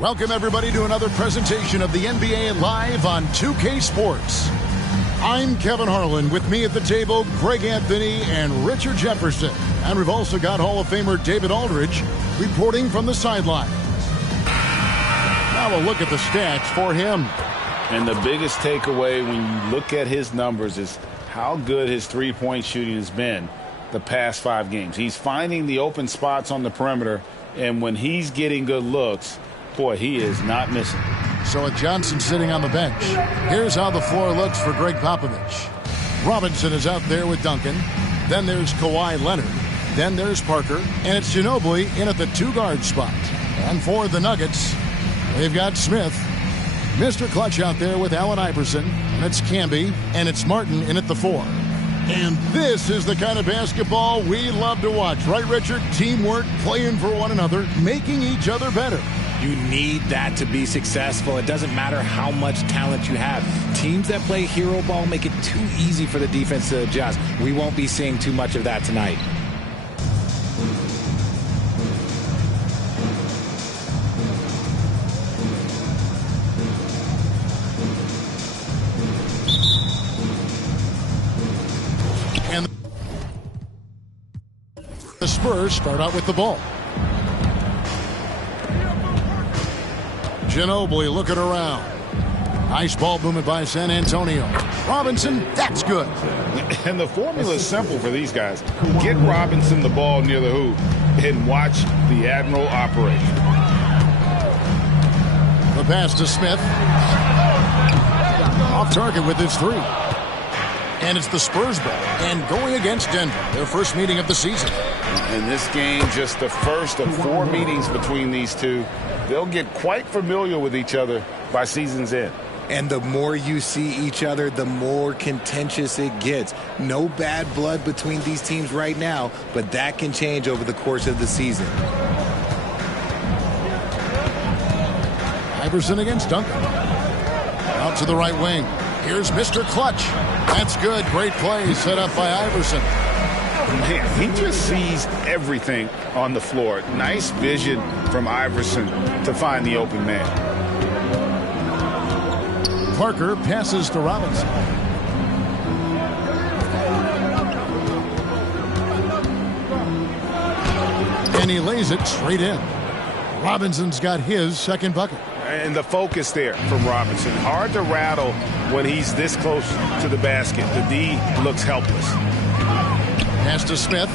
Welcome, everybody, to another presentation of the NBA Live on 2K Sports. I'm Kevin Harlan. With me at the table, Greg Anthony and Richard Jefferson. And we've also got Hall of Famer David Aldridge reporting from the sidelines. Now a look at the stats for him. And the biggest takeaway when you look at his numbers is how good his three-point shooting has been the past 5 games. He's finding the open spots on the perimeter, and when he's getting good looks, boy, he is not missing. So with Johnson sitting on the bench, here's how the floor looks for Greg Popovich. Robinson is out there with Duncan. Then there's Kawhi Leonard. Then there's Parker. And it's Ginobili in at the 2-guard spot. And for the Nuggets, they've got Smith. Mr. Clutch out there with Allen Iverson. And it's Camby. And it's Martin in at the 4. And this is the kind of basketball we love to watch. Right, Richard? Teamwork, playing for one another, making each other better. You need that to be successful. It doesn't matter how much talent you have. Teams that play hero ball make it too easy for the defense to adjust. We won't be seeing too much of that tonight. And the Spurs start out with the ball. Ginobili looking around. Nice ball movement by San Antonio. Robinson, that's good. And the formula is simple for these guys. Get Robinson the ball near the hoop and watch the Admiral operate. The pass to Smith. Off target with his 3. And it's the Spurs ball. And going against Denver, their first meeting of the season. In this game, just the first of 4 meetings between these two. They'll get quite familiar with each other by season's end. And the more you see each other, the more contentious it gets. No bad blood between these teams right now, but that can change over the course of the season. Iverson against Duncan. Out to the right wing. Here's Mr. Clutch. That's good. Great play set up by Iverson. Man, he just sees everything on the floor. Nice vision from Iverson to find the open man. Parker passes to Robinson. And he lays it straight in. Robinson's got his second bucket. And the focus there from Robinson. Hard to rattle when he's this close to the basket. The D looks helpless. Pass to Smith.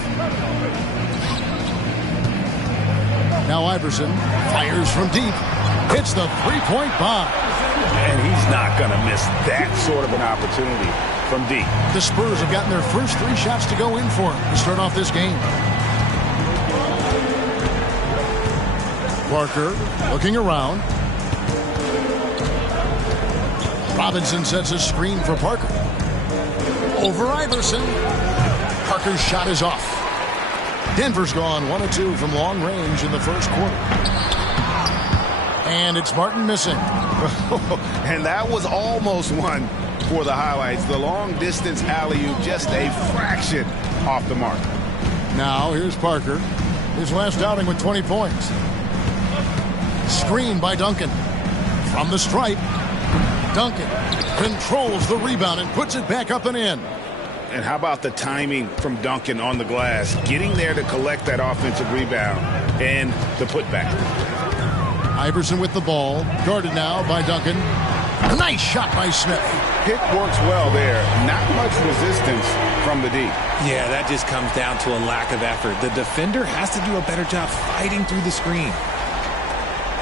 Now Iverson fires from deep. Hits the three-point bomb. And he's not going to miss that sort of an opportunity from deep. The Spurs have gotten their first 3 shots to go in for him to start off this game. Parker looking around. Robinson sets a screen for Parker. Over Iverson. Parker's shot is off. Denver's gone 1 of 2 from long range in the first quarter. And it's Martin missing. And that was almost one for the highlights. The long distance alley-oop, just a fraction off the mark. Now here's Parker. His last outing with 20 points. Screen by Duncan. From the stripe. Duncan controls the rebound and puts it back up and in. And how about the timing from Duncan on the glass, getting there to collect that offensive rebound and the putback. Iverson with the ball, guarded now by Duncan. A nice shot by Smith. Pick works well there. Not much resistance from the D. Yeah, that just comes down to a lack of effort. The defender has to do a better job fighting through the screen.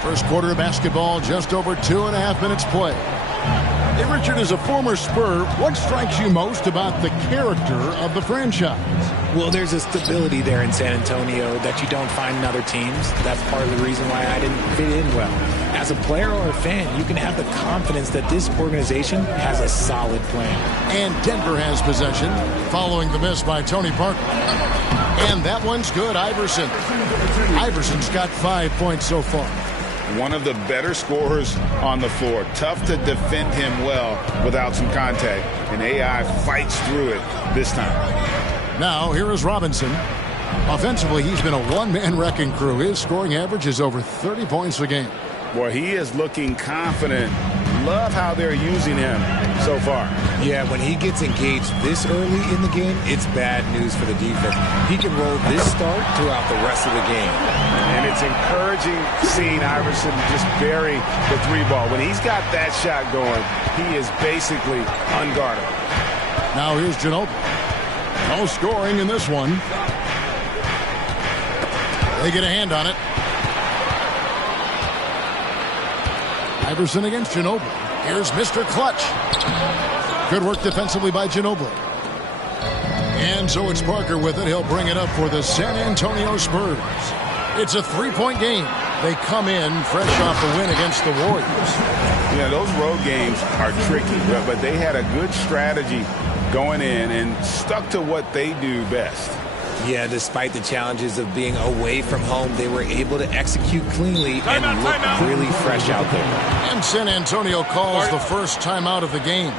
First quarter of basketball, just over 2.5 minutes play. Hey, Richard, as a former Spur, what strikes you most about the character of the franchise? Well, there's a stability there in San Antonio that you don't find in other teams. That's part of the reason why I didn't fit in well. As a player or a fan, you can have the confidence that this organization has a solid plan. And Denver has possession, following the miss by Tony Parker. And that one's good, Iverson. Iverson's got 5 points so far. One of the better scorers on the floor. Tough to defend him well without some contact. And AI fights through it this time. Now, here is Robinson. Offensively, he's been a one-man wrecking crew. His scoring average is over 30 points a game. Boy, he is looking confident. Love how they're using him so far. Yeah, when he gets engaged this early in the game, it's bad news for the defense. He can roll this start throughout the rest of the game. And it's encouraging seeing Iverson just bury the three ball. When he's got that shot going, he is basically unguardable. Now here's Ginobili. No scoring in this one. They get a hand on it. Iverson against Ginobili. Here's Mr. Clutch. Good work defensively by Ginobili. And so it's Parker with it. He'll bring it up for the San Antonio Spurs. It's a three-point game. They come in fresh off the win against the Warriors. Yeah, those road games are tricky, but they had a good strategy going in and stuck to what they do best. Yeah, despite the challenges of being away from home, they were able to execute cleanly and look really fresh out there. And San Antonio calls the first timeout of the game.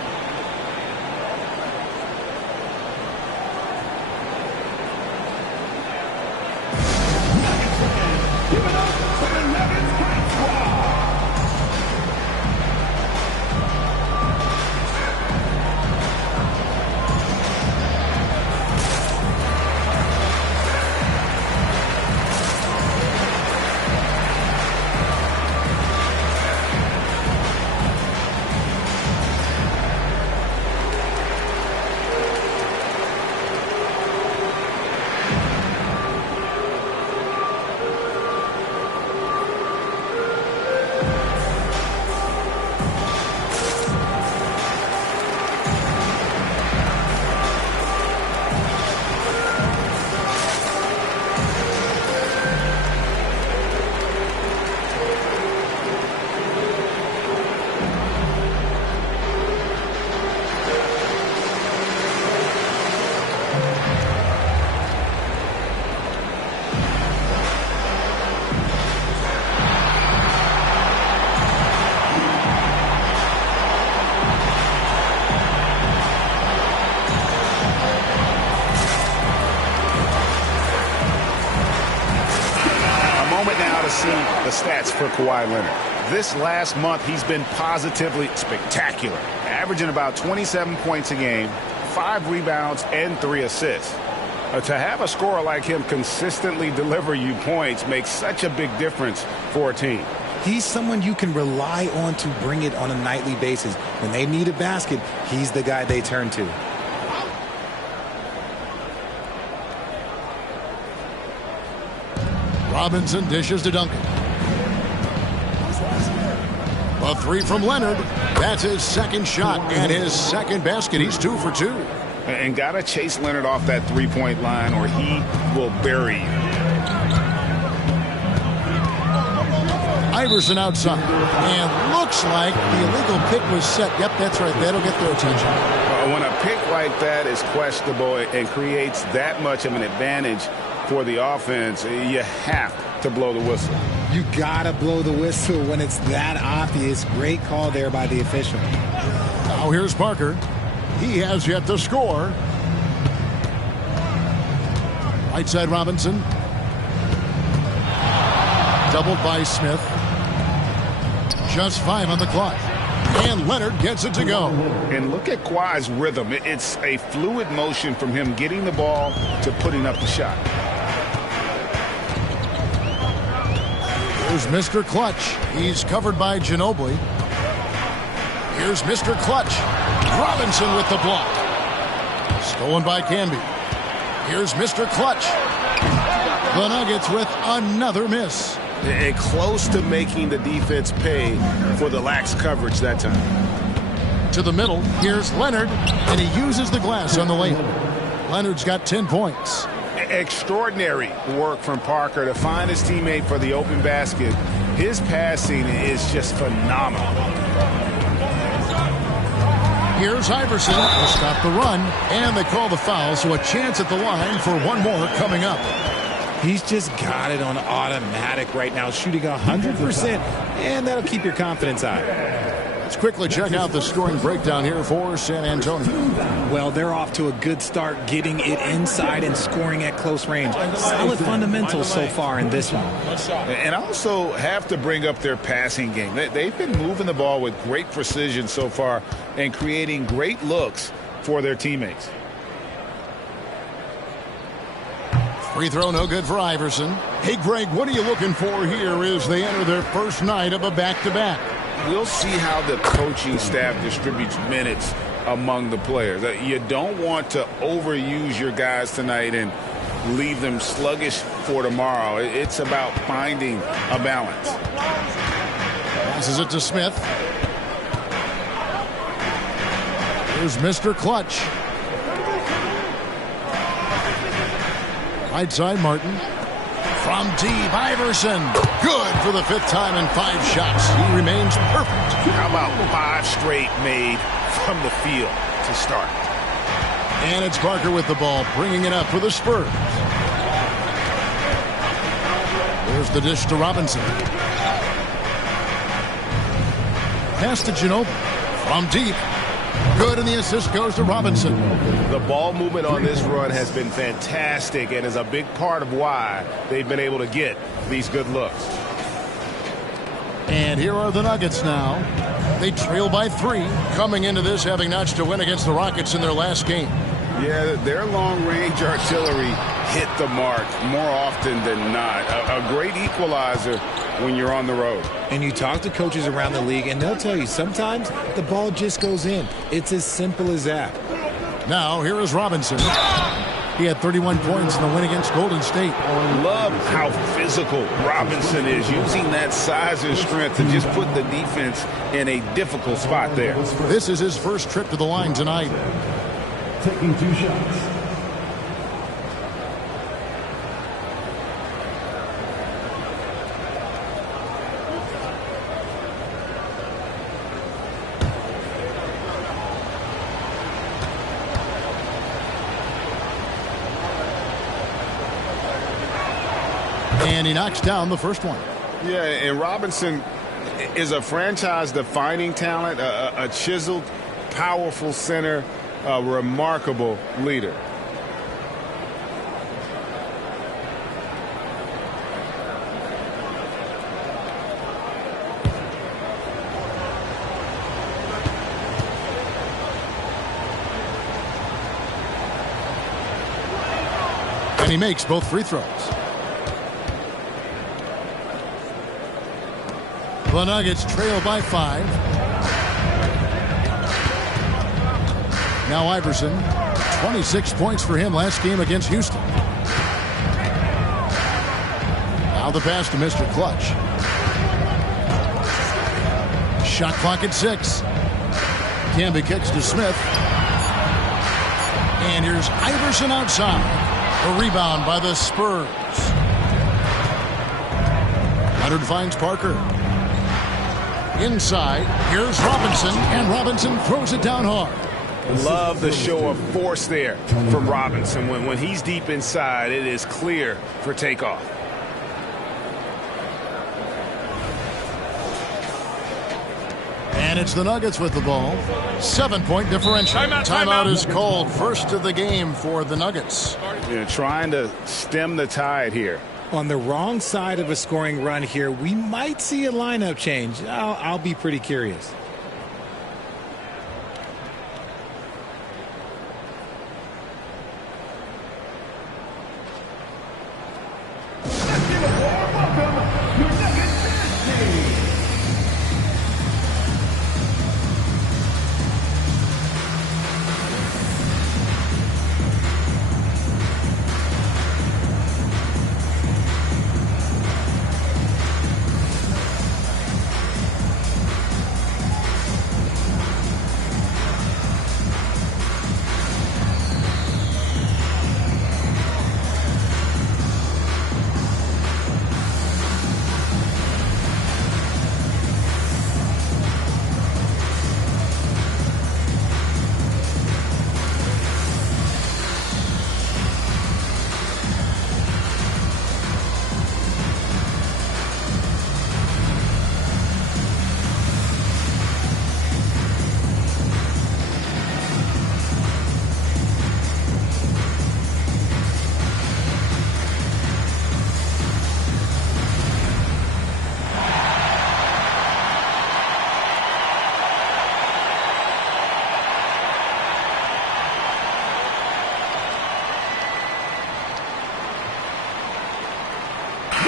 The stats for Kawhi Leonard. This last month, he's been positively spectacular, averaging about 27 points a game, 5 rebounds, and 3 assists. To have a scorer like him consistently deliver you points makes such a big difference for a team. He's someone you can rely on to bring it on a nightly basis. When they need a basket, he's the guy they turn to. Robinson dishes to Duncan. A three from Leonard. That's his second shot and his second basket. He's 2 for 2. And got to chase Leonard off that three-point line or he will bury you. Iverson outside. And looks like the illegal pick was set. Yep, that's right. That'll get their attention. When a pick like that is questionable and creates that much of an advantage for the offense, you have to blow the whistle. You gotta blow the whistle when it's that obvious. Great call there by the official. Now here's Parker. He has yet to score. Right side Robinson. Doubled by Smith. Just 5 on the clock. And Leonard gets it to go. And look at Kawhi's rhythm. It's a fluid motion from him getting the ball to putting up the shot. Here's Mr. Clutch. He's covered by Ginobili. Here's Mr. Clutch. Robinson with the block. Stolen by Camby. Here's Mr. Clutch. The Nuggets with another miss. And close to making the defense pay for the lax coverage that time. To the middle. Here's Leonard. And he uses the glass on the layup. Leonard's got 10 points. Extraordinary work from Parker to find his teammate for the open basket. His passing is just phenomenal. Here's Iverson to stop the run, and they call the foul, so a chance at the line for one more coming up. He's just got it on automatic right now, shooting 100%, and that'll keep your confidence high. Let's quickly check out the scoring breakdown here for San Antonio. Well, they're off to a good start getting it inside and scoring at close range. Solid fundamentals so far in this one. And also have to bring up their passing game. They've been moving the ball with great precision so far and creating great looks for their teammates. Free throw no good for Iverson. Hey, Greg, what are you looking for here as they enter their first night of a back-to-back? We'll see how the coaching staff distributes minutes among the players. You don't want to overuse your guys tonight and leave them sluggish for tomorrow. It's about finding a balance. Passes it to Smith. Here's Mr. Clutch. Right side, Martin. From deep, Iverson. Good for the 5th time in 5 shots. He remains perfect. How about 5 straight made from the field to start? And it's Parker with the ball, bringing it up for the Spurs. There's the dish to Robinson. Pass to Ginobili. From deep. Good, and the assist goes to Robinson. The ball movement on this run has been fantastic and is a big part of why they've been able to get these good looks. And here are the Nuggets now. They trail by 3, coming into this having notched a win against the Rockets in their last game. Yeah, their long-range artillery hit the mark more often than not. A great equalizer when you're on the road. And you talk to coaches around the league, and they'll tell you sometimes the ball just goes in. It's as simple as that. Now, here is Robinson. He had 31 points in the win against Golden State. Love how physical Robinson is, using that size and strength to just put the defense in a difficult spot there. This is his first trip to the line tonight. Taking 2 shots. And he knocks down the first one. Yeah, and Robinson is a franchise-defining talent, a chiseled, powerful center, a remarkable leader. And he makes both free throws. The Nuggets trail by 5. Now Iverson, 26 points for him last game against Houston. Now the pass to Mr. Clutch. Shot clock at 6. Camby kicks to Smith. And here's Iverson outside. A rebound by the Spurs. Leonard finds Parker. Inside, here's Robinson, and Robinson throws it down hard. Love the show of force there from Robinson. When he's deep inside, it is clear for takeoff. And it's the Nuggets with the ball. 7-point differential. Timeout is called. First of the game for the Nuggets. Trying to stem the tide here. On the wrong side of a scoring run here, we might see a lineup change. I'll be pretty curious.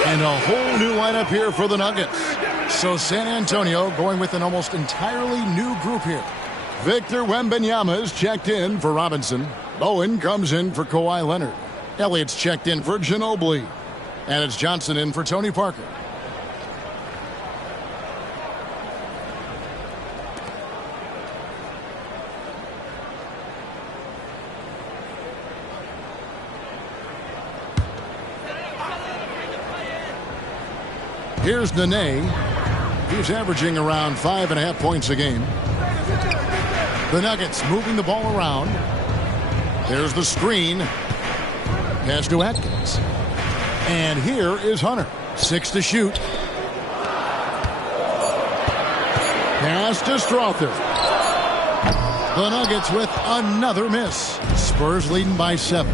And a whole new lineup here for the Nuggets. So San Antonio going with an almost entirely new group here. Victor Wembanyama is checked in for Robinson. Bowen comes in for Kawhi Leonard. Elliott's checked in for Ginobili. And it's Johnson in for Tony Parker. Here's Nene. He's averaging around 5.5 points a game. The Nuggets moving the ball around. There's the screen. Pass to Atkins. And here is Hunter. 6 to shoot. Pass to Strother. The Nuggets with another miss. Spurs leading by 7.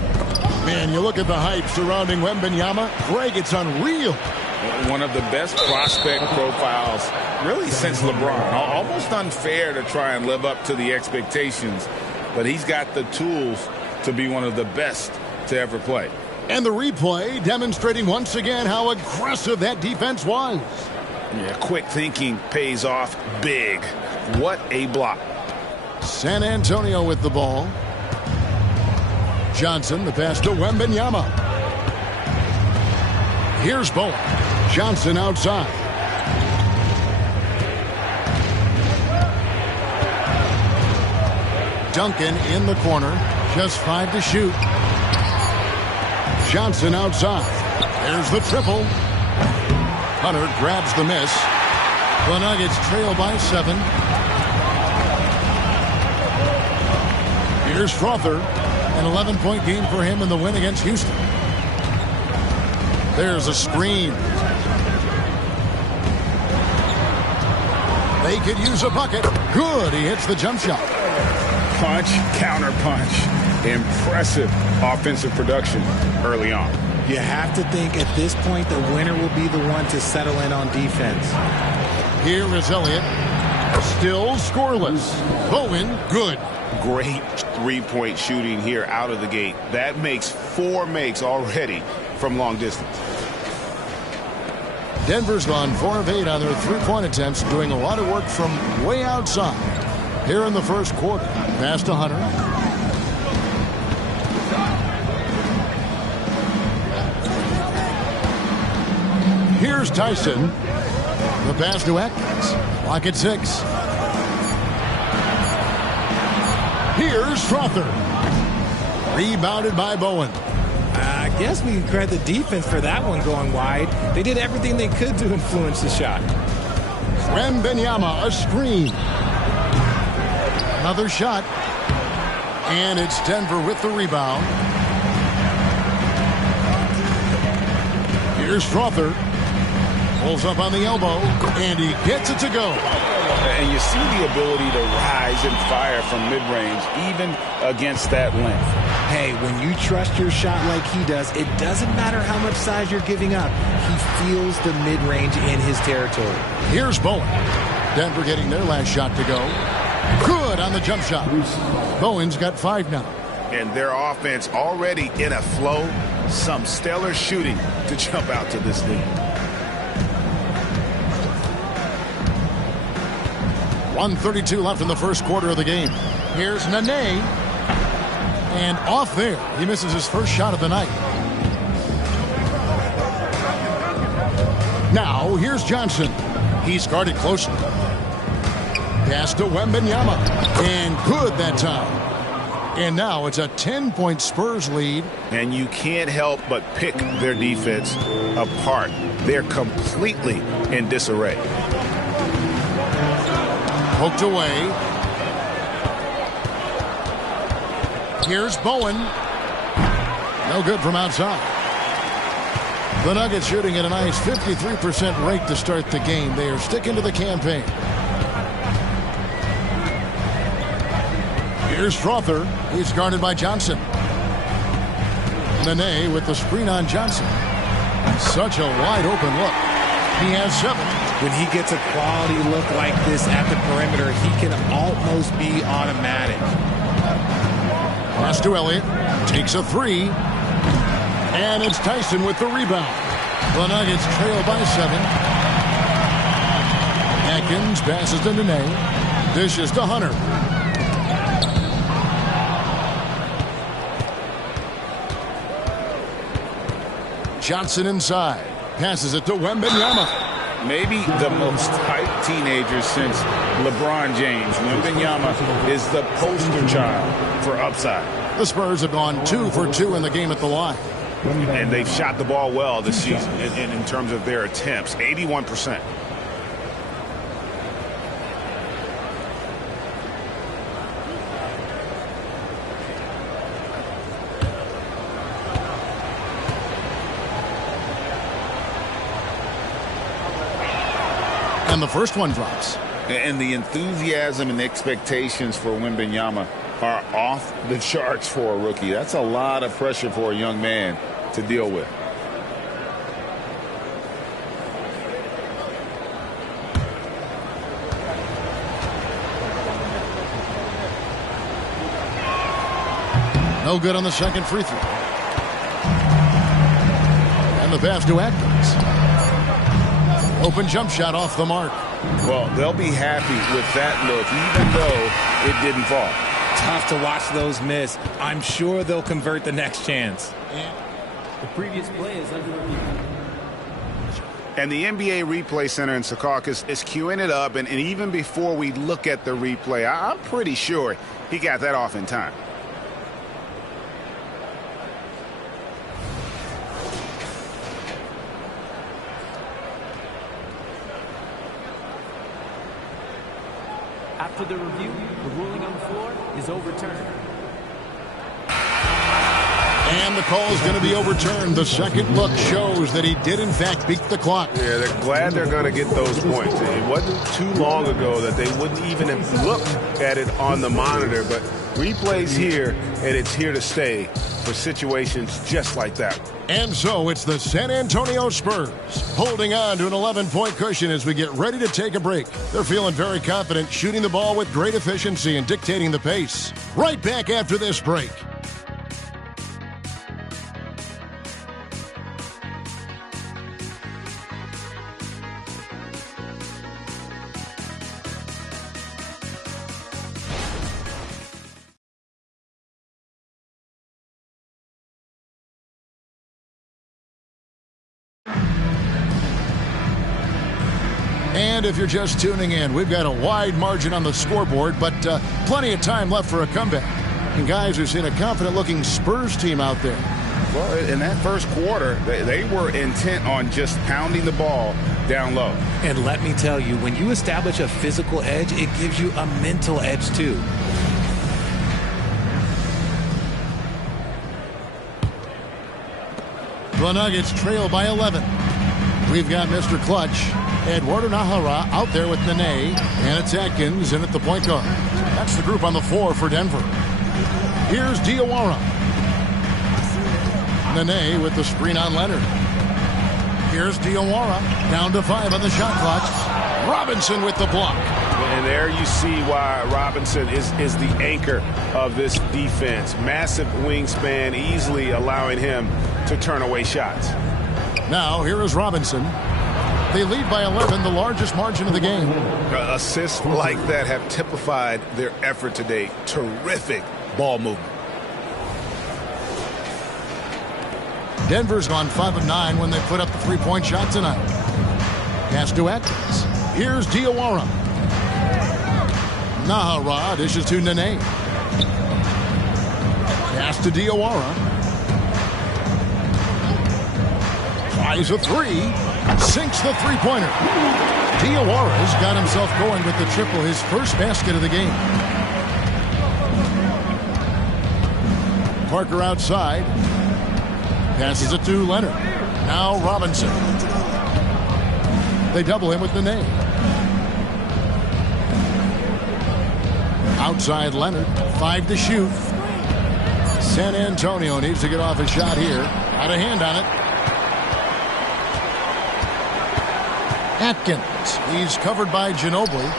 Man, you look at the hype surrounding Wembanyama. Greg, it's unreal. One of the best prospect profiles really since LeBron. Almost unfair to try and live up to the expectations, but he's got the tools to be one of the best to ever play. And the replay demonstrating once again how aggressive that defense was. Yeah, quick thinking pays off big. What a block. San Antonio with the ball. Johnson, the pass to Wembanyama. Here's Bowen. Johnson outside. Duncan in the corner. Just 5 to shoot. Johnson outside. There's the triple. Hunter grabs the miss. The Nuggets trail by 7. Here's Strother. An 11-point game for him in the win against Houston. There's a screen. They could use a bucket. Good. He hits the jump shot. Punch, counter punch. Impressive offensive production early on. You have to think at this point the winner will be the one to settle in on defense. Here is Elliott. Still scoreless. Bowen, good. Great three-point shooting here out of the gate. That makes 4 makes already from long distance. Denver's gone 4 of 8 on their three-point attempts, doing a lot of work from way outside. Here in the first quarter, pass to Hunter. Here's Tyson. The pass to Atkins. Clock at 6. Here's Strother. Rebounded by Bowen. I guess we can credit the defense for that one going wide. They did everything they could to influence the shot. Wembanyama, a screen. Another shot. And it's Denver with the rebound. Here's Strother. Pulls up on the elbow. And he gets it to go. And you see the ability to rise and fire from mid-range, even against that length. Hey, when you trust your shot like he does, it doesn't matter how much size you're giving up. He feels the mid-range in his territory. Here's Bowen. Denver getting their last shot to go. Good on the jump shot. Bowen's got 5 now. And their offense already in a flow. Some stellar shooting to jump out to this lead. 1:32 left in the first quarter of the game. Here's Nene. And off there. He misses his first shot of the night. Now, here's Johnson. He's guarded closely. Pass to Wembanyama. And good that time. And now it's a 10-point Spurs lead. And you can't help but pick their defense apart. They're completely in disarray. Poked away. Here's Bowen. No good from outside. The Nuggets shooting at a nice 53% rate to start the game. They are sticking to the campaign. Here's Strother. He's guarded by Johnson. Nene with the screen on Johnson. Such a wide open look. He has 7. When he gets a quality look like this at the perimeter, he can almost be automatic. Pass to Elliott. Takes a 3. And it's Tyson with the rebound. The Nuggets trail by 7. Atkins passes to Nene. Dishes to Hunter. Johnson inside. Passes it to Wembanyama. Maybe the most hyped teenager since LeBron James. Wembanyama is the poster child for upside. The Spurs have gone 2 for 2 in the game at the line. And they've shot the ball well this season in terms of their attempts. 81%. And the first one drops. And the enthusiasm and expectations for Wembanyama are off the charts for a rookie. That's a lot of pressure for a young man to deal with. No good on the second free throw. And the pass to Atkins. Open jump shot off the mark. Well, they'll be happy with that look, even though it didn't fall. Tough to watch those miss. I'm sure they'll convert the next chance. The previous play is under review. And the NBA Replay Center in Secaucus is queuing it up. And even before we look at the replay, I'm pretty sure he got that off in time. After the review, the ruling on the floor is overturned. And the call is going to be overturned. The second look shows that he did, in fact, beat the clock. Yeah, they're glad they're going to get those points. It wasn't too long ago that they wouldn't even have looked at it on the monitor, but replay's here, and it's here to stay for situations just like that. And so it's the San Antonio Spurs holding on to an 11-point cushion as we get ready to take a break. They're feeling very confident, shooting the ball with great efficiency and dictating the pace. Right back after this break. And if you're just tuning in, we've got a wide margin on the scoreboard, but plenty of time left for a comeback. And guys, we've seen a confident-looking Spurs team out there. Well, in that first quarter, they were intent on just pounding the ball down low. And let me tell you, when you establish a physical edge, it gives you a mental edge too. The Nuggets trail by 11. We've got Mr. Clutch, Eduardo Nahara out there with Nene, and it's Atkins in at the point guard. That's the group on the floor for Denver. Here's Diawara. Nene with the screen on Leonard. Here's Diawara, down to 5 on the shot clock. Robinson with the block. And there you see why Robinson is the anchor of this defense. Massive wingspan, easily allowing him to turn away shots. Now, here is Robinson. They lead by 11, the largest margin of the game. Assists like that have typified their effort today. Terrific ball movement. Denver's gone 5 of 9 when they put up the three-point shot tonight. Pass to Atkins. Here's Diawara. Nahara dishes to Nene. Pass to Diawara. Tries a three. Sinks the three-pointer. Diawara's got himself going with the triple, his first basket of the game. Parker outside. Passes it to Leonard. Now Robinson. They double him with Nene. Outside Leonard. 5 to shoot. San Antonio needs to get off a shot here. Out of hand on it. Atkins. He's covered by Ginobili.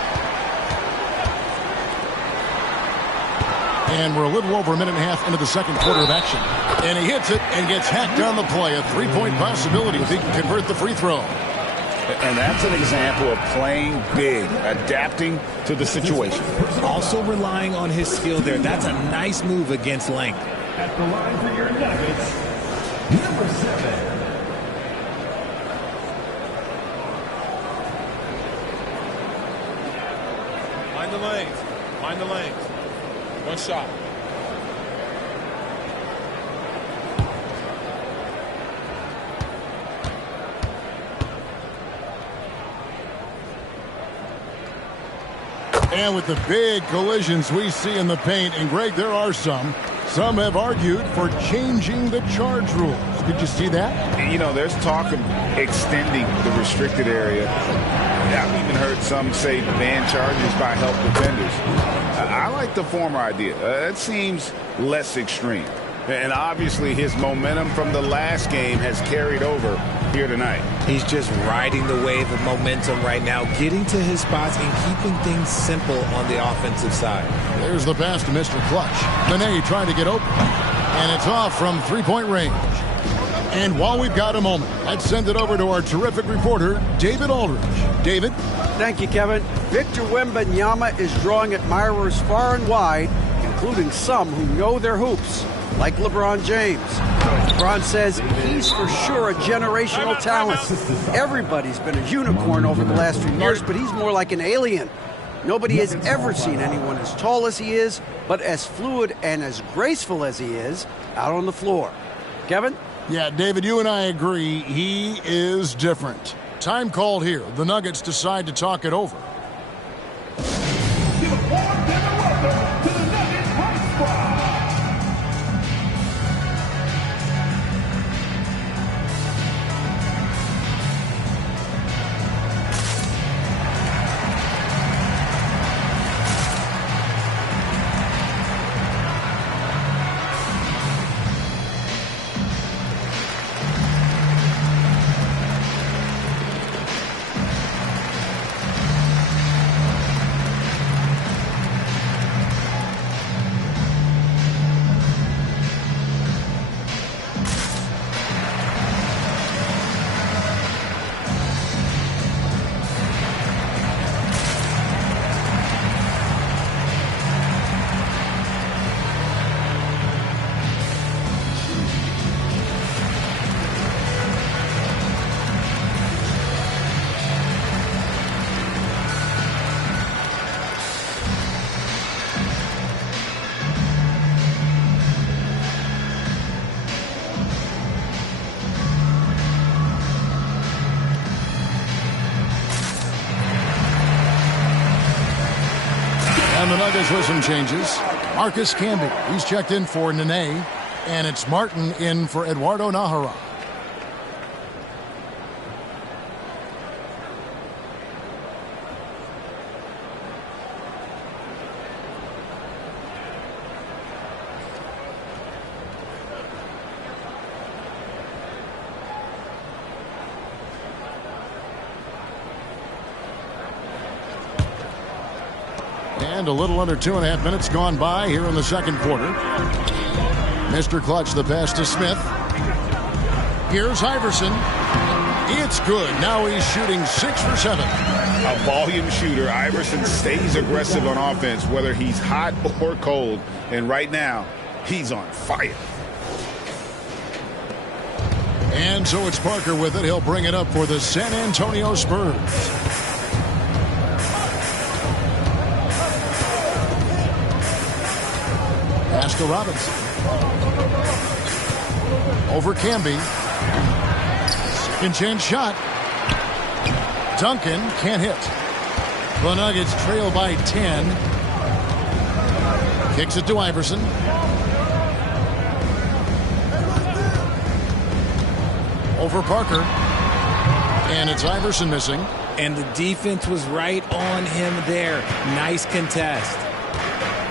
And we're a little over a minute and a half into the second quarter of action. And he hits it and gets hacked on the play. A three-point possibility if he can convert the free throw. And that's an example of playing big, adapting to the situation. Also relying on his skill there. That's a nice move against length. At the line for your Nuggets, number 7. Find the lanes. Find the lanes. One shot. And with the big collisions we see in the paint, and Greg, there are some have argued for changing the charge rules. Did you see that? You know, there's talk of extending the restricted area. I've even heard some say ban charges by help defenders. I like the former idea. It seems less extreme. And obviously his momentum from the last game has carried over here tonight. He's just riding the wave of momentum right now, getting to his spots and keeping things simple on the offensive side. There's the pass to Mr. Clutch. Benet trying to get open. And it's off from three-point range. And while we've got a moment, let's send it over to our terrific reporter, David Aldridge. David? Thank you, Kevin. Victor Wembanyama is drawing admirers far and wide, including some who know their hoops, like LeBron James. LeBron says he's for sure a generational talent. Everybody's been a unicorn over the last few years, but he's more like an alien. Nobody has ever seen anyone as tall as he is, but as fluid and as graceful as he is out on the floor. Kevin? Yeah, David, you and I agree. He is different. Time called here. The Nuggets decide to talk it over. Give a warm welcome to the Nuggets Hype Squad. And the Nuggets with some changes. Marcus Camby, he's checked in for Nene. And it's Martin in for Eduardo Nahara. And a little under 2.5 minutes gone by here in the second quarter. Mr. Clutch, the pass to Smith. Here's Iverson. It's good. Now he's shooting 6 for 7. A volume shooter. Iverson stays aggressive on offense, whether he's hot or cold. And right now, he's on fire. And so it's Parker with it. He'll bring it up for the San Antonio Spurs. Pass to Robinson. Over Camby. Second chance shot. Duncan can't hit. The Nuggets trail by 10. Kicks it to Iverson. Over Parker. And it's Iverson missing. And the defense was right on him there. Nice contest.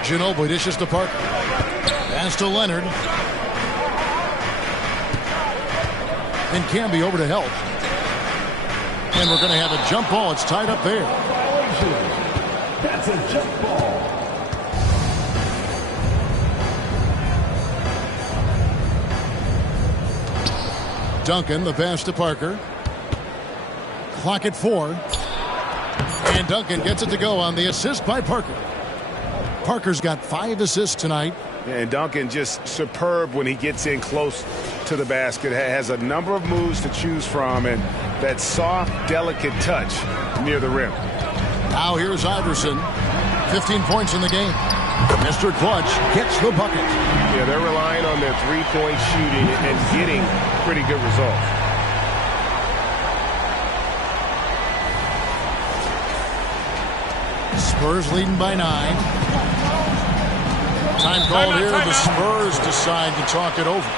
Ginobili dishes to Parker. Pass to Leonard. And Camby over to help. And we're going to have a jump ball. It's tied up there. That's a jump ball. Duncan, the pass to Parker. Clock at 4. And Duncan gets it to go on the assist by Parker. Parker's got 5 assists tonight. And Duncan just superb when he gets in close to the basket. Has a number of moves to choose from, and that soft, delicate touch near the rim. Now here's Iverson. 15 points in the game. Mr. Clutch gets the bucket. Yeah, they're relying on their three-point shooting and getting pretty good results. Spurs leading by 9. Time called here. The Spurs decide to talk it over.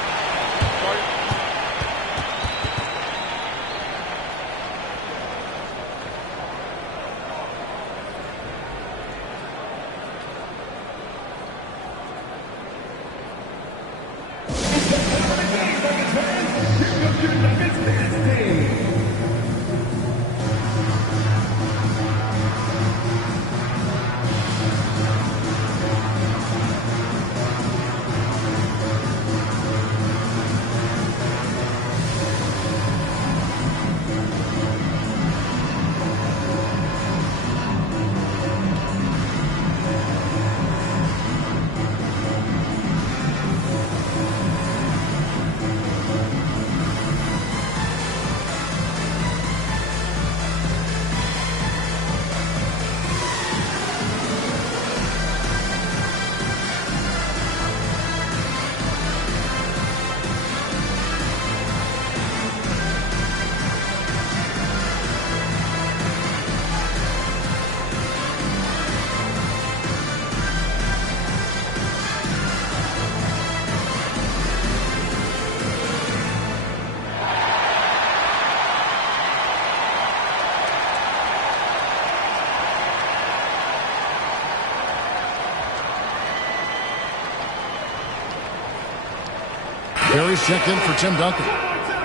Barry's checked in for Tim Duncan.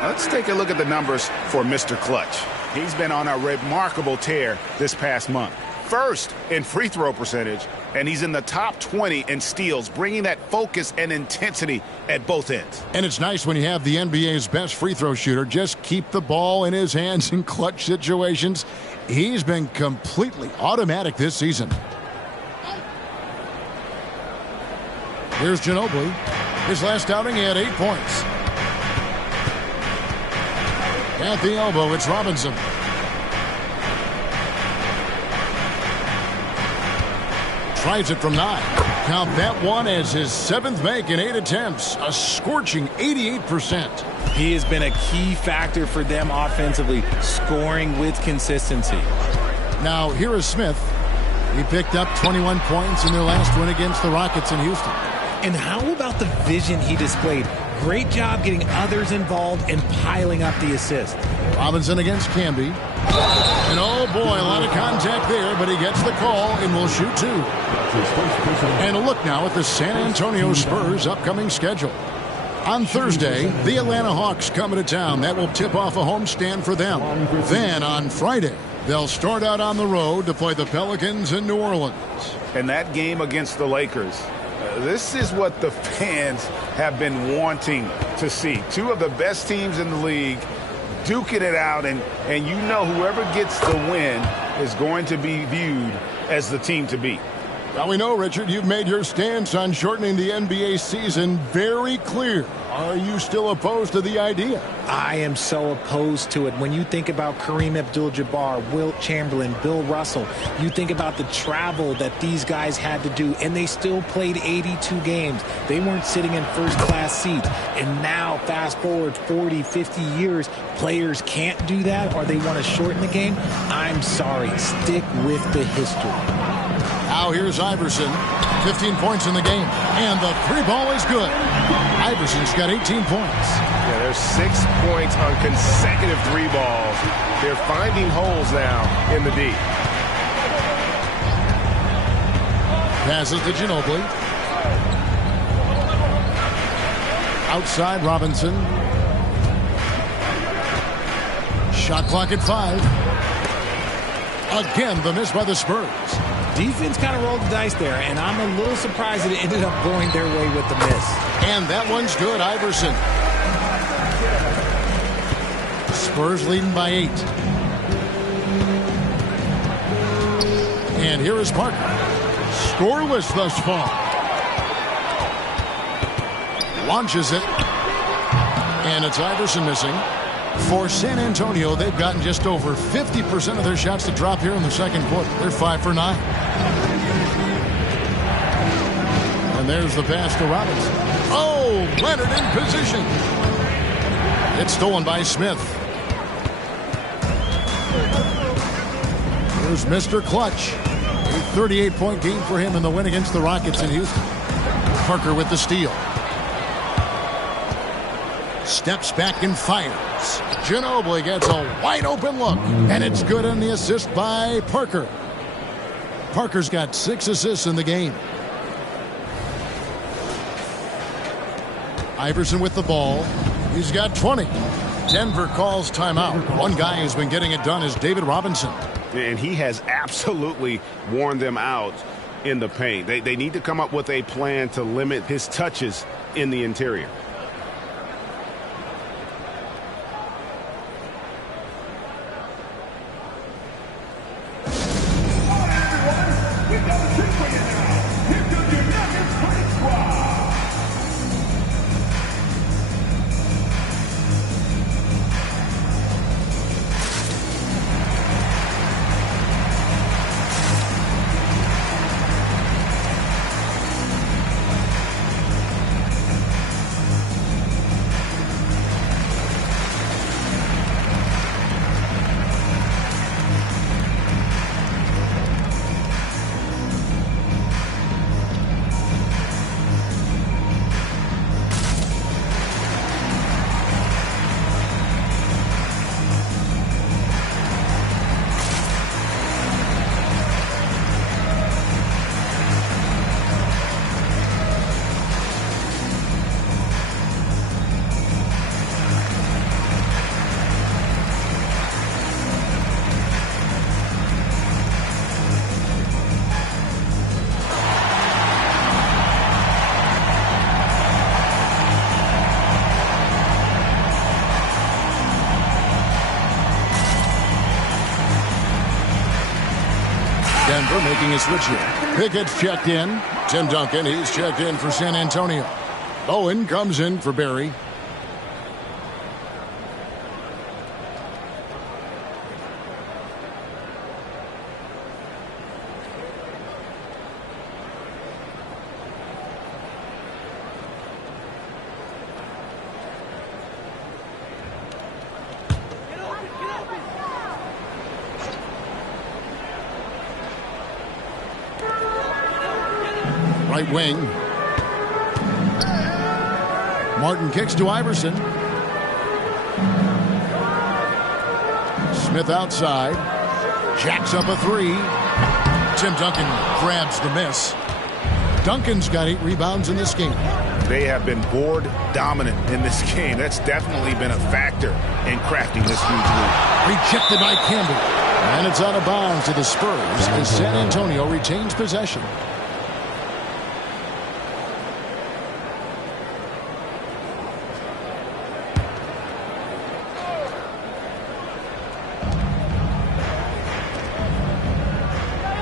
Let's take a look at the numbers for Mr. Clutch. He's been on a remarkable tear this past month. First in free throw percentage, and he's in the top 20 in steals, bringing that focus and intensity at both ends. And it's nice when you have the NBA's best free throw shooter just keep the ball in his hands in clutch situations. He's been completely automatic this season. Here's Ginobili. His last outing, he had 8 points. At the elbow, it's Robinson. Tries it from 9. Count that one as his 7th make in 8 attempts. A scorching 88%. He has been a key factor for them offensively, scoring with consistency. Now, here is Smith. He picked up 21 points in their last win against the Rockets in Houston. And how about the vision he displayed? Great job getting others involved and piling up the assist. Robinson against Camby. And oh boy, a lot of contact there, but he gets the call and will shoot 2. And a look now at the San Antonio Spurs' upcoming schedule. On Thursday, the Atlanta Hawks come into town. That will tip off a homestand for them. Then on Friday, they'll start out on the road to play the Pelicans in New Orleans. And that game against the Lakers, this is what the fans have been wanting to see. 2 of the best teams in the league duking it out, and you know whoever gets the win is going to be viewed as the team to beat. Well, we know, Richard, you've made your stance on shortening the NBA season very clear. Are you still opposed to the idea? I am so opposed to it. When you think about Kareem Abdul-Jabbar, Wilt Chamberlain, Bill Russell, you think about the travel that these guys had to do, and they still played 82 games. They weren't sitting in first-class seats. And now, fast forward 40, 50 years, players can't do that, or they want to shorten the game. I'm sorry. Stick with the history. Now here's Iverson. 15 points in the game. And the 3 ball is good. Iverson's got 18 points. Yeah, there's 6 points on consecutive 3 balls. They're finding holes now in the D. Passes to Ginobili. Outside Robinson. Shot clock at 5. Again, the miss by the Spurs. Defense kind of rolled the dice there, and I'm a little surprised that it ended up going their way with the miss. And that one's good, Iverson. Spurs leading by 8. And here is Parker. Scoreless thus far. Launches it. And it's Iverson missing. For San Antonio, they've gotten just over 50% of their shots to drop here in the second quarter. They're 5 for 9. And there's the pass to Robinson. Oh, Leonard in position. It's stolen by Smith. Here's Mr. Clutch. A 38-point game for him in the win against the Rockets in Houston. Parker with the steal. Steps back and fires. Ginobili gets a wide open look. And it's good on the assist by Parker. Parker's got 6 assists in the game. Iverson with the ball. He's got 20. Denver calls timeout. One guy who's been getting it done is David Robinson. And he has absolutely worn them out in the paint. They need to come up with a plan to limit his touches in the interior. Denver making a switch here. Pickett's checked in. Tim Duncan, he's checked in for San Antonio. Bowen comes in for Barry. Right wing. Martin kicks to Iverson. Smith outside. Jacks up a 3. Tim Duncan grabs the miss. Duncan's got 8 rebounds in this game. They have been board dominant in this game. That's definitely been a factor in crafting this huge lead. Rejected by Campbell. And it's out of bounds to the Spurs as San Antonio retains possession.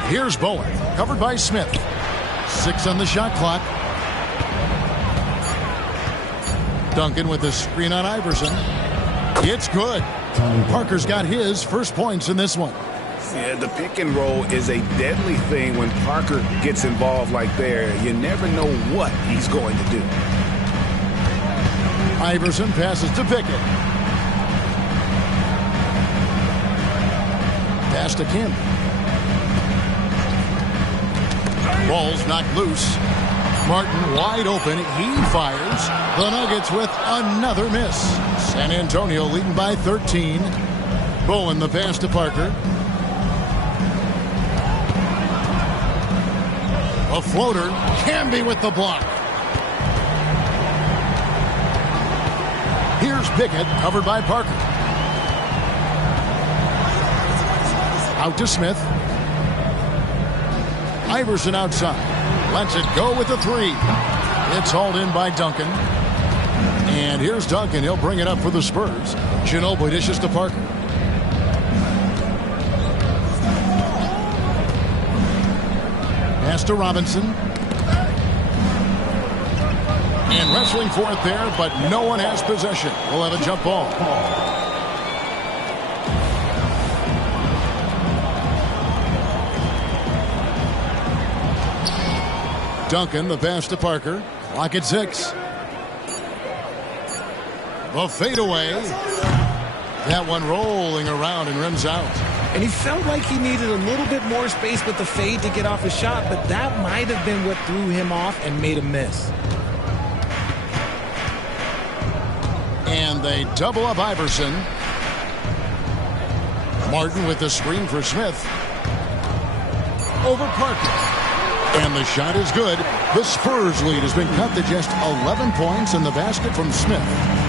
Here's Bowen, covered by Smith. 6 on the shot clock. Duncan with the screen on Iverson. It's good. Parker's got his first points in this one. Yeah, the pick and roll is a deadly thing when Parker gets involved like there. You never know what he's going to do. Iverson passes to Pickett. Pass to Campbell. Ball's knocked loose. Martin wide open. He fires. The Nuggets with another miss. San Antonio leading by 13. Bowen the pass to Parker. A floater. Camby with the block. Here's Pickett, covered by Parker. Out to Smith. Iverson outside. Lets it go with the 3. It's hauled in by Duncan. And here's Duncan. He'll bring it up for the Spurs. Ginobili dishes to Parker. Pass to Robinson. And wrestling for it there, but no one has possession. We'll have a jump ball. Duncan, the pass to Parker. Clock at 6. The fadeaway. That one rolling around and rims out. And he felt like he needed a little bit more space with the fade to get off a shot, but that might have been what threw him off and made him miss. And they double up Iverson. Martin with the screen for Smith. Over Parker. And the shot is good. The Spurs lead has been cut to just 11 points in the basket from Smith.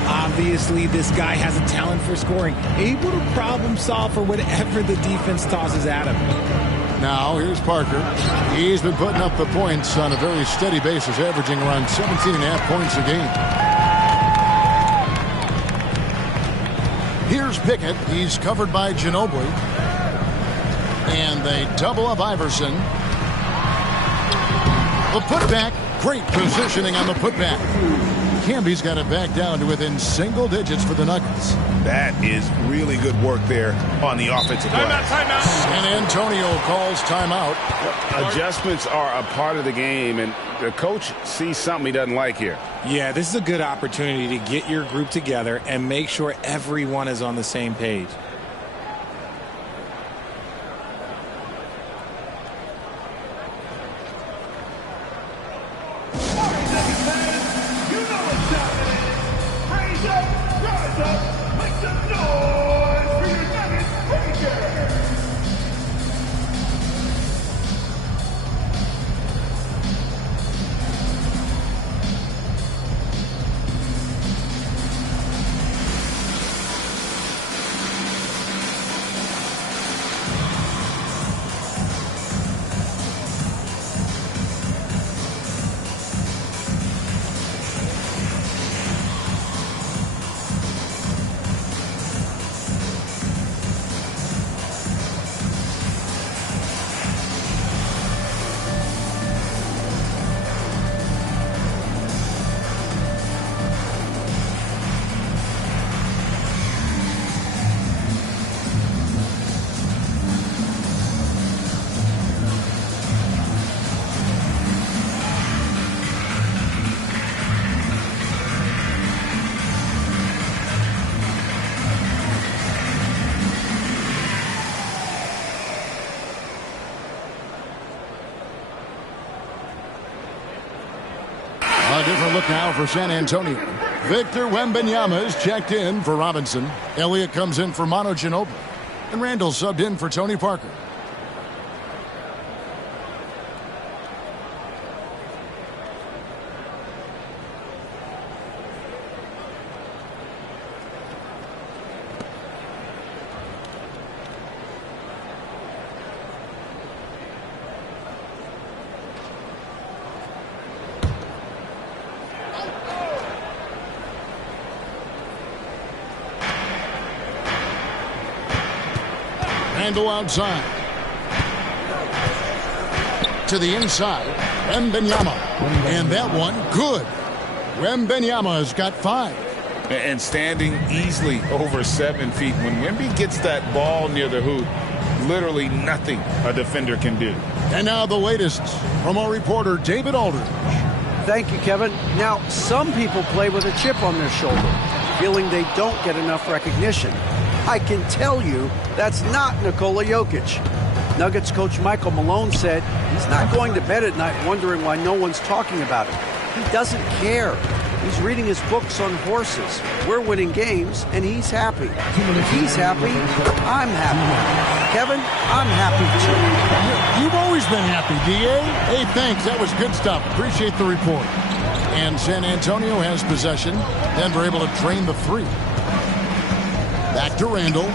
Obviously, this guy has a talent for scoring, able to problem solve for whatever the defense tosses at him. Now, here's Parker. He's been putting up the points on a very steady basis, averaging around 17.5 points a game. Here's Pickett. He's covered by Ginobili. And they double up Iverson. The putback. Great positioning on the putback. Camby's got it back down to within single digits for the Nuggets. That is really good work there on the offensive play. Timeout. San Antonio calls timeout. Adjustments are a part of the game, and the coach sees something he doesn't like here. Yeah, this is a good opportunity to get your group together and make sure everyone is on the same page. A different look now for San Antonio. Victor Wembanyama is checked in for Robinson. Elliott comes in for Manu Ginobili. And Randall subbed in for Tony Parker. Randall outside. To the inside. Wembanyama. And that one, good. Wembanyama has got 5. And standing easily over 7 feet. When Wemby gets that ball near the hoop, literally nothing a defender can do. And now the latest from our reporter, David Aldridge. Thank you, Kevin. Now, some people play with a chip on their shoulder, feeling they don't get enough recognition. I can tell you that's not Nikola Jokic. Nuggets coach Michael Malone said he's not going to bed at night wondering why no one's talking about him. He doesn't care. He's reading his books on horses. We're winning games, and he's happy. If he's happy, I'm happy. Kevin, I'm happy too. You've always been happy, D.A. Hey, thanks. That was good stuff. Appreciate the report. And San Antonio has possession. Denver able to drain the 3. Back to Randall.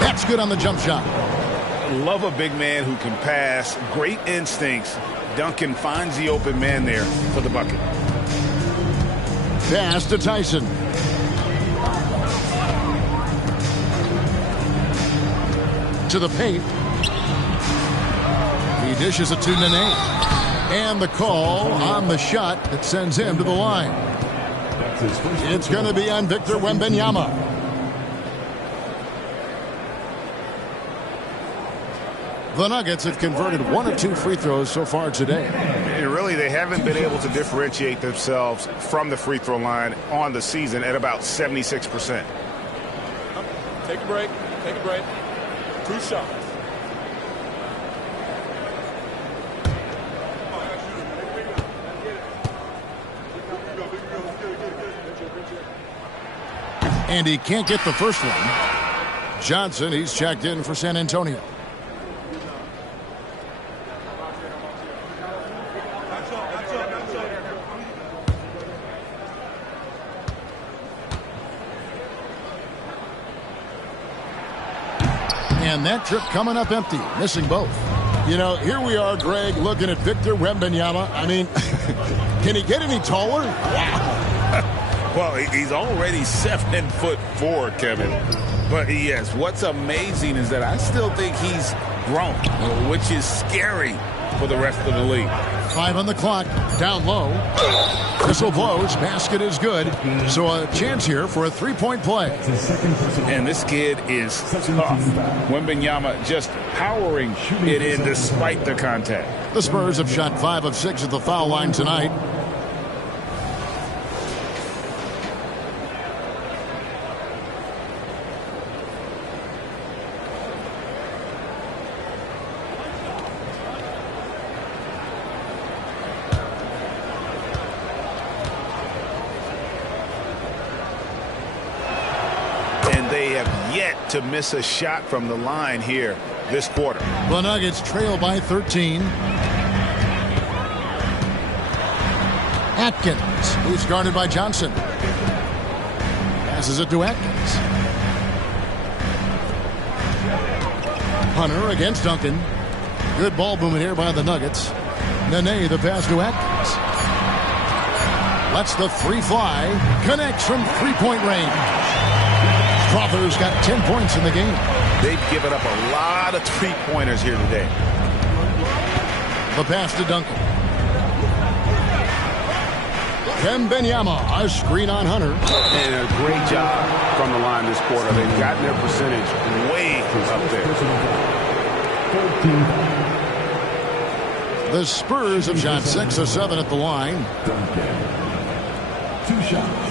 That's good on the jump shot. Love a big man who can pass. Great instincts. Duncan finds the open man there for the bucket. Pass to Tyson. into the paint. He dishes it to Nene. And the call on the shot that sends him to the line. It's going to be on Victor Wembanyama. The Nuggets have converted 1 of 2 free throws so far today. And really, they haven't been able to differentiate themselves from the free throw line on the season at about 76%. Take a break. Take a break. 2 shots. And he can't get the first one. Johnson, he's checked in for San Antonio. And that trip coming up empty, missing both. You know, here we are, Greg, looking at Victor Wembanyama. I mean, can he get any taller? Wow. Well, he's already 7'4", Kevin. But yes, what's amazing is that I still think he's grown, which is scary for the rest of the league. 5 on the clock, down low. Whistle blows, basket is good. So a chance here for a 3-point play. And this kid is tough. Wembanyama just powering it in despite the contact. The Spurs have shot 5 of 6 at the foul line tonight. To miss a shot from the line here this quarter. The Nuggets trail by 13. Atkins, who's guarded by Johnson. Passes it to Atkins. Hunter against Duncan. Good ball movement here by the Nuggets. Nene, the pass to Atkins. Lets the 3 fly. Connects from 3-point range. Crawford's got 10 points in the game. They've given up a lot of 3-pointers here today. The pass to Duncan. Wembanyama, a screen on Hunter. And a great job from the line this quarter. They've gotten their percentage way up there. The Spurs have shot 6 of 7 at the line. Duncan. 2 shots.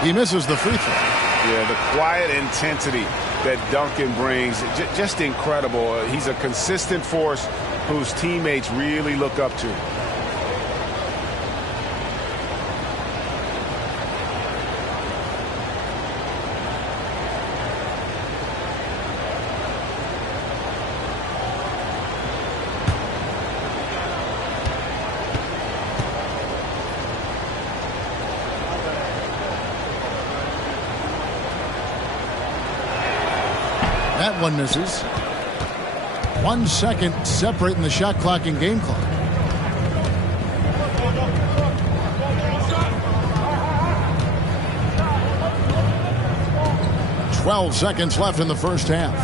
He misses the free throw. Yeah, the quiet intensity that Duncan brings, just incredible. He's a consistent force whose teammates really look up to. That one misses. 1 second separating the shot clock and game clock. "12 seconds left in the first half.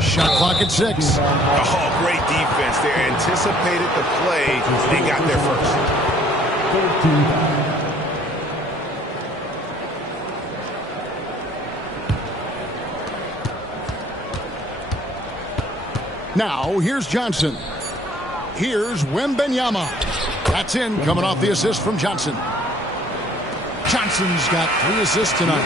Shot clock at 6. Oh, great defense. They anticipated the play. They got there first. 13. Now, here's Johnson. Here's Wembanyama. That's in, coming off the assist from Johnson. Johnson's got 3 assists tonight.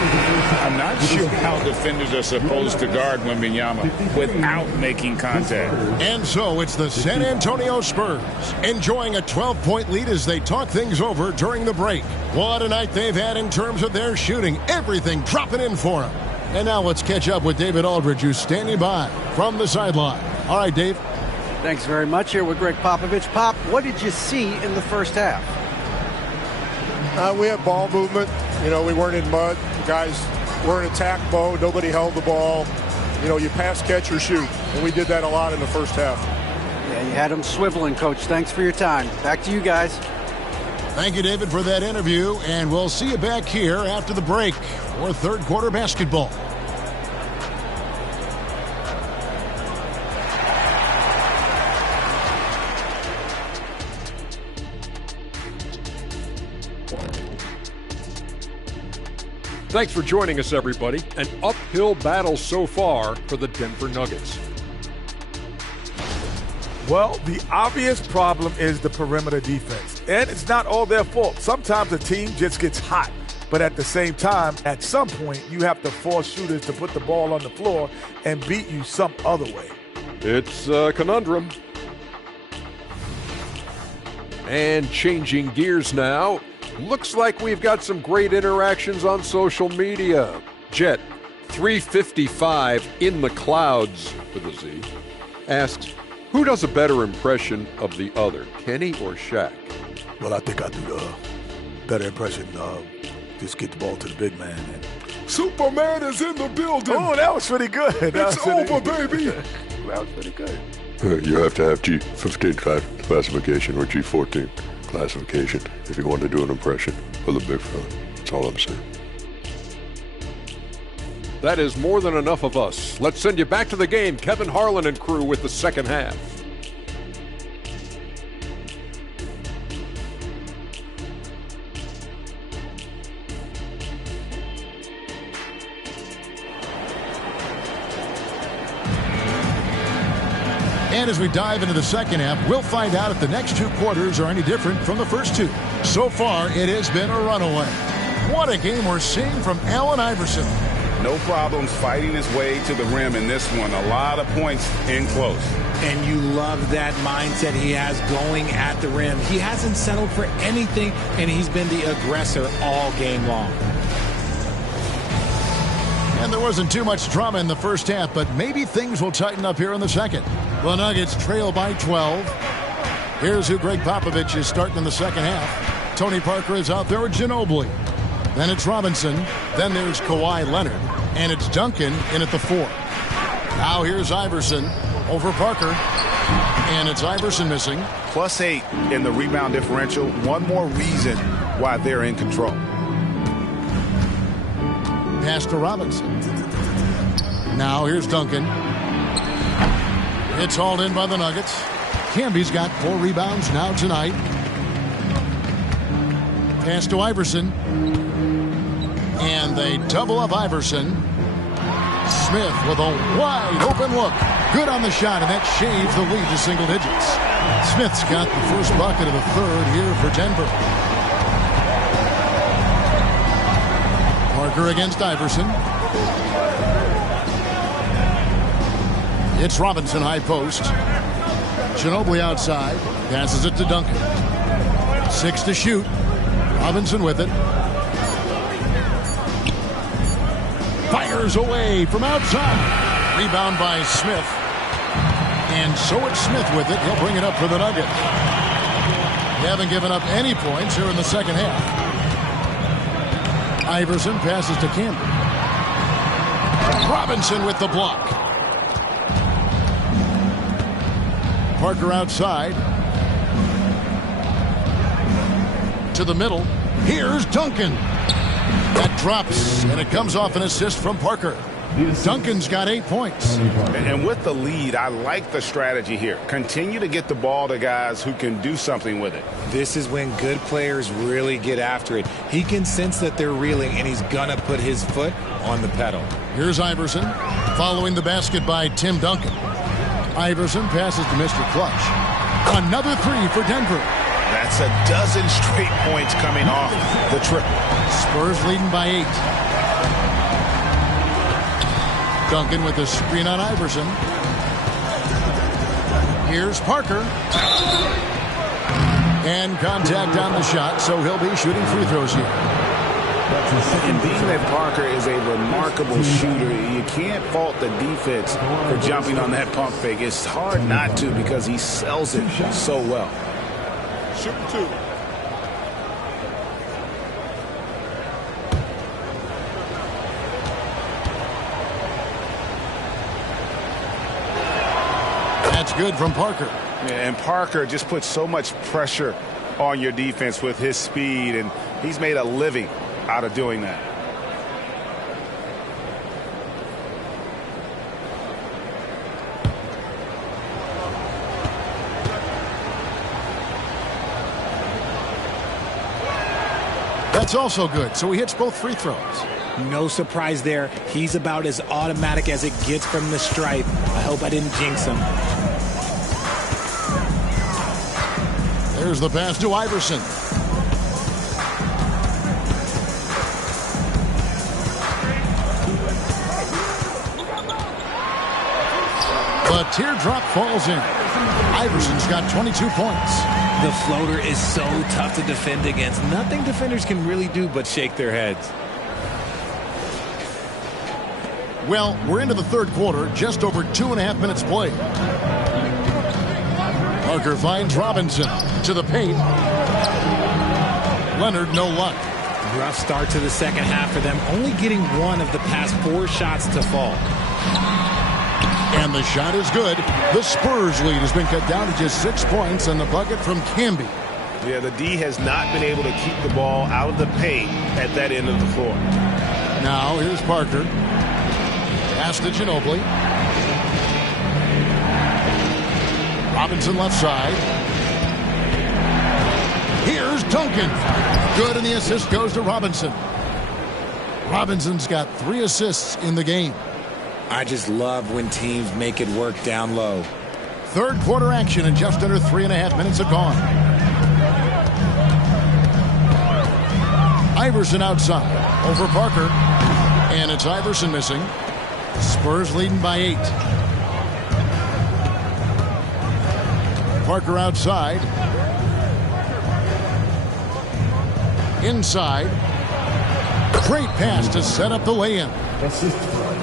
I'm not sure how defenders are supposed to guard Wembanyama without making contact. And so it's the San Antonio Spurs enjoying a 12-point lead as they talk things over during the break. What a night they've had in terms of their shooting. Everything dropping in for them. And now let's catch up with David Aldridge, who's standing by from the sideline. All right, Dave. Thanks very much. Here with Greg Popovich. Pop, what did you see in the first half? We had ball movement. You know, we weren't in mud. The guys were in attack mode. Nobody held the ball. You know, you pass, catch, or shoot. And we did that a lot in the first half. Yeah, you had them swiveling, Coach. Thanks for your time. Back to you guys. Thank you, David, for that interview. And we'll see you back here after the break for third quarter basketball. Thanks for joining us, everybody. An uphill battle so far for the Denver Nuggets. Well, the obvious problem is the perimeter defense. And it's not all their fault. Sometimes a team just gets hot. But at the same time, at some point, you have to force shooters to put the ball on the floor and beat you some other way. It's a conundrum. And changing gears now. Looks like we've got some great interactions on social media. Jet 355 in the clouds with a Z asks, who does a better impression of the other, Kenny or Shaq? Well, I think I do the better impression. Just get the ball to the big man. Superman is in the building. Oh, that was pretty good. It's over, baby. That was pretty good. You have to have G15 classification or G14 classification if you want to do an impression of the big fella. That's all I'm saying. That is more than enough of us. Let's send you back to the game. Kevin Harlan and crew with the second half. And as we dive into the second half, we'll find out if the next two quarters are any different from the first two. So far, it has been a runaway. What a game we're seeing from Allen Iverson. No problems fighting his way to the rim in this one. A lot of points in close. And you love that mindset he has going at the rim. He hasn't settled for anything, and he's been the aggressor all game long. And there wasn't too much drama in the first half, but maybe things will tighten up here in the second. The Nuggets trail by 12. Here's who Greg Popovich is starting in the second half. Tony Parker is out there with Ginobili. Then it's Robinson. Then there's Kawhi Leonard. And it's Duncan in at the 4. Now here's Iverson over Parker. And it's Iverson missing. +8 in the rebound differential. One more reason why they're in control. Pass to Robinson. Now here's Duncan. It's hauled in by the Nuggets. Camby's got 4 rebounds now tonight. Pass to Iverson. And they double up Iverson. Smith with a wide open look. Good on the shot, and that shaves the lead to single digits. Smith's got the first bucket of the third here for Denver. Parker against Iverson. It's Robinson high post. Ginobili outside. Passes it to Duncan. 6 to shoot. Robinson with it. Fires away from outside. Rebound by Smith. And so it's Smith with it. He'll bring it up for the Nuggets. They haven't given up any points here in the second half. Iverson passes to Camby. Robinson with the block. Parker outside. To the middle. Here's Duncan. That drops, and it comes off an assist from Parker. Duncan's got 8 points. And with the lead, I like the strategy here. Continue to get the ball to guys who can do something with it. This is when good players really get after it. He can sense that they're reeling, and he's going to put his foot on the pedal. Here's Iverson, following the basket by Tim Duncan. Iverson passes to Mr. Clutch. Another 3 for Denver. That's a dozen straight points coming off the triple. Spurs leading by 8. Duncan with a screen on Iverson. Here's Parker. And contact on the shot, so he'll be shooting free throws here. And being that Parker is a remarkable shooter, you can't fault the defense for jumping on that pump fake. It's hard not to because he sells it so well. Shoot 2. That's good from Parker. Yeah, and Parker just puts so much pressure on your defense with his speed, and he's made a living out of doing that. That's also good, so he hits both free throws. No surprise there. He's about as automatic as it gets from the stripe. I hope I didn't jinx him. There's the pass to Iverson. The teardrop falls in. Iverson's got 22 points. The floater is so tough to defend against. Nothing defenders can really do but shake their heads. Well, we're into the third quarter, just over 2.5 minutes played. Parker finds Robinson to the paint. Leonard, no luck. Rough start to the second half for them, only getting one of the past 4 shots to fall. And the shot is good. The Spurs lead has been cut down to just 6 points, and the bucket from Camby. Yeah, the D has not been able to keep the ball out of the paint at that end of the floor. Now, here's Parker. Pass to Ginobili. Robinson left side. Here's Duncan. Good, and the assist goes to Robinson. Robinson's got 3 assists in the game. I just love when teams make it work down low. Third quarter action, and just under 3.5 minutes have gone. Iverson outside. Over Parker. And it's Iverson missing. Spurs leading by 8. Parker outside. Inside. Great pass to set up the lay-in.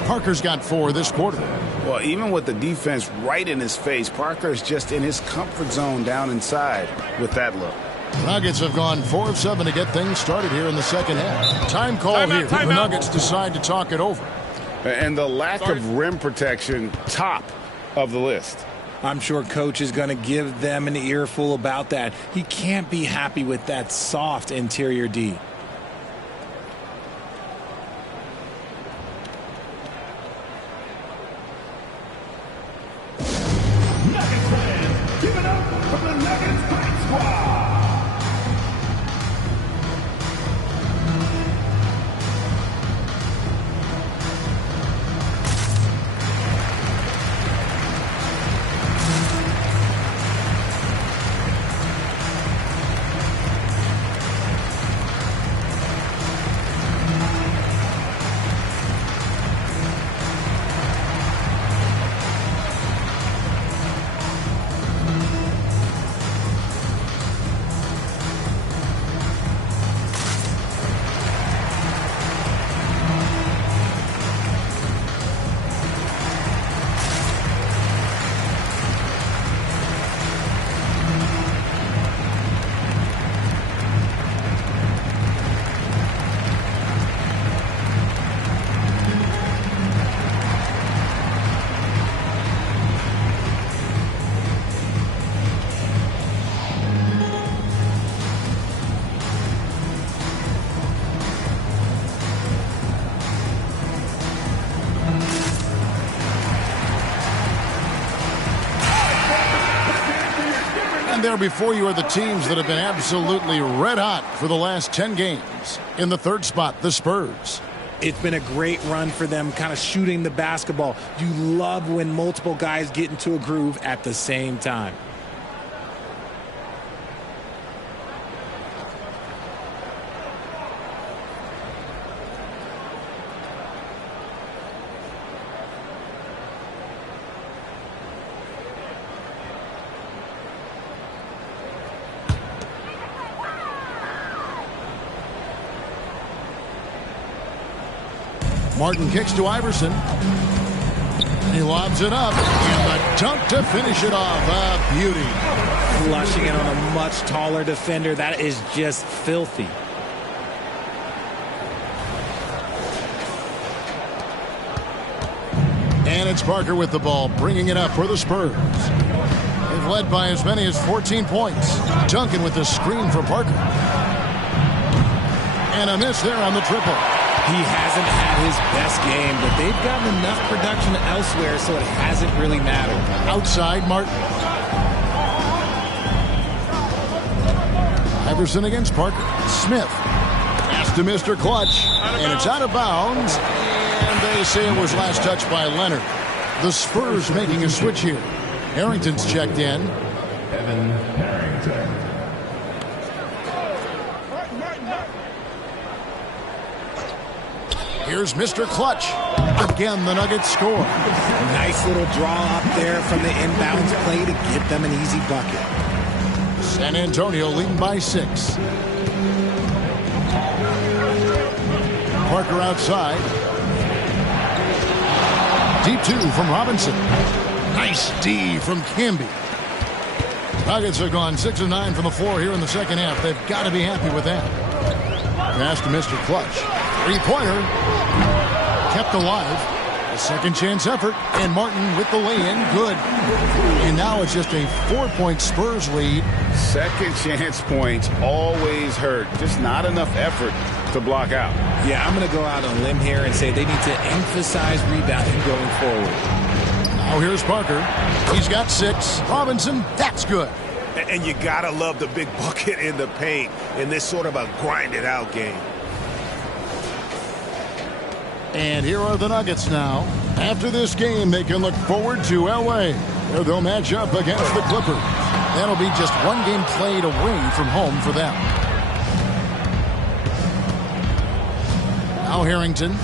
Parker's got 4 this quarter. Well, even with the defense right in his face, Parker's just in his comfort zone down inside with that look. Nuggets have gone 4 of 7 to get things started here in the second half. Time call here. The Nuggets decide to talk it over. And the lack of rim protection, top of the list. I'm sure coach is going to give them an earful about that. He can't be happy with that soft interior D. Nuggets fans, give it up for the Nuggets Pride Squad. There before you are the teams that have been absolutely red hot for the last 10 games. In the third spot, the Spurs. It's been a great run for them, kind of shooting the basketball. You love when multiple guys get into a groove at the same time. Martin kicks to Iverson. He lobs it up, and the dunk to finish it off. A beauty. Flushing it on a much taller defender. That is just filthy. And it's Parker with the ball, bringing it up for the Spurs. They've led by as many as 14 points. Duncan with the screen for Parker. And a miss there on the triple. He hasn't had his best game, but they've gotten enough production elsewhere, so it hasn't really mattered. Outside, Martin. Iverson against Parker. Smith. Pass to Mr. Clutch. And it's out of bounds. And they say it was last touched by Leonard. The Spurs making a switch here. Harrington's checked in. Evan Harrington. Here's Mr. Clutch. Again, the Nuggets score. Nice little draw up there from the inbounds play to get them an easy bucket. San Antonio leading by 6. Parker outside. Deep 2 from Robinson. Nice D from Camby. Nuggets have gone 6 of 9 from the floor here in the second half. They've got to be happy with that. Pass to Mr. Clutch. Three-pointer. Kept alive. A second chance effort. And Martin with the lay-in. Good. And now it's just a 4-point Spurs lead. Second chance points always hurt. Just not enough effort to block out. Yeah, I'm going to go out on a limb here and say they need to emphasize rebounding going forward. Now here's Parker. He's got 6. Robinson, that's good. And you got to love the big bucket in the paint in this sort of a grinded-out game. And here are the Nuggets now. After this game, they can look forward to L.A., where they'll match up against the Clippers. That'll be just one game played away from home for them. Now Harrington,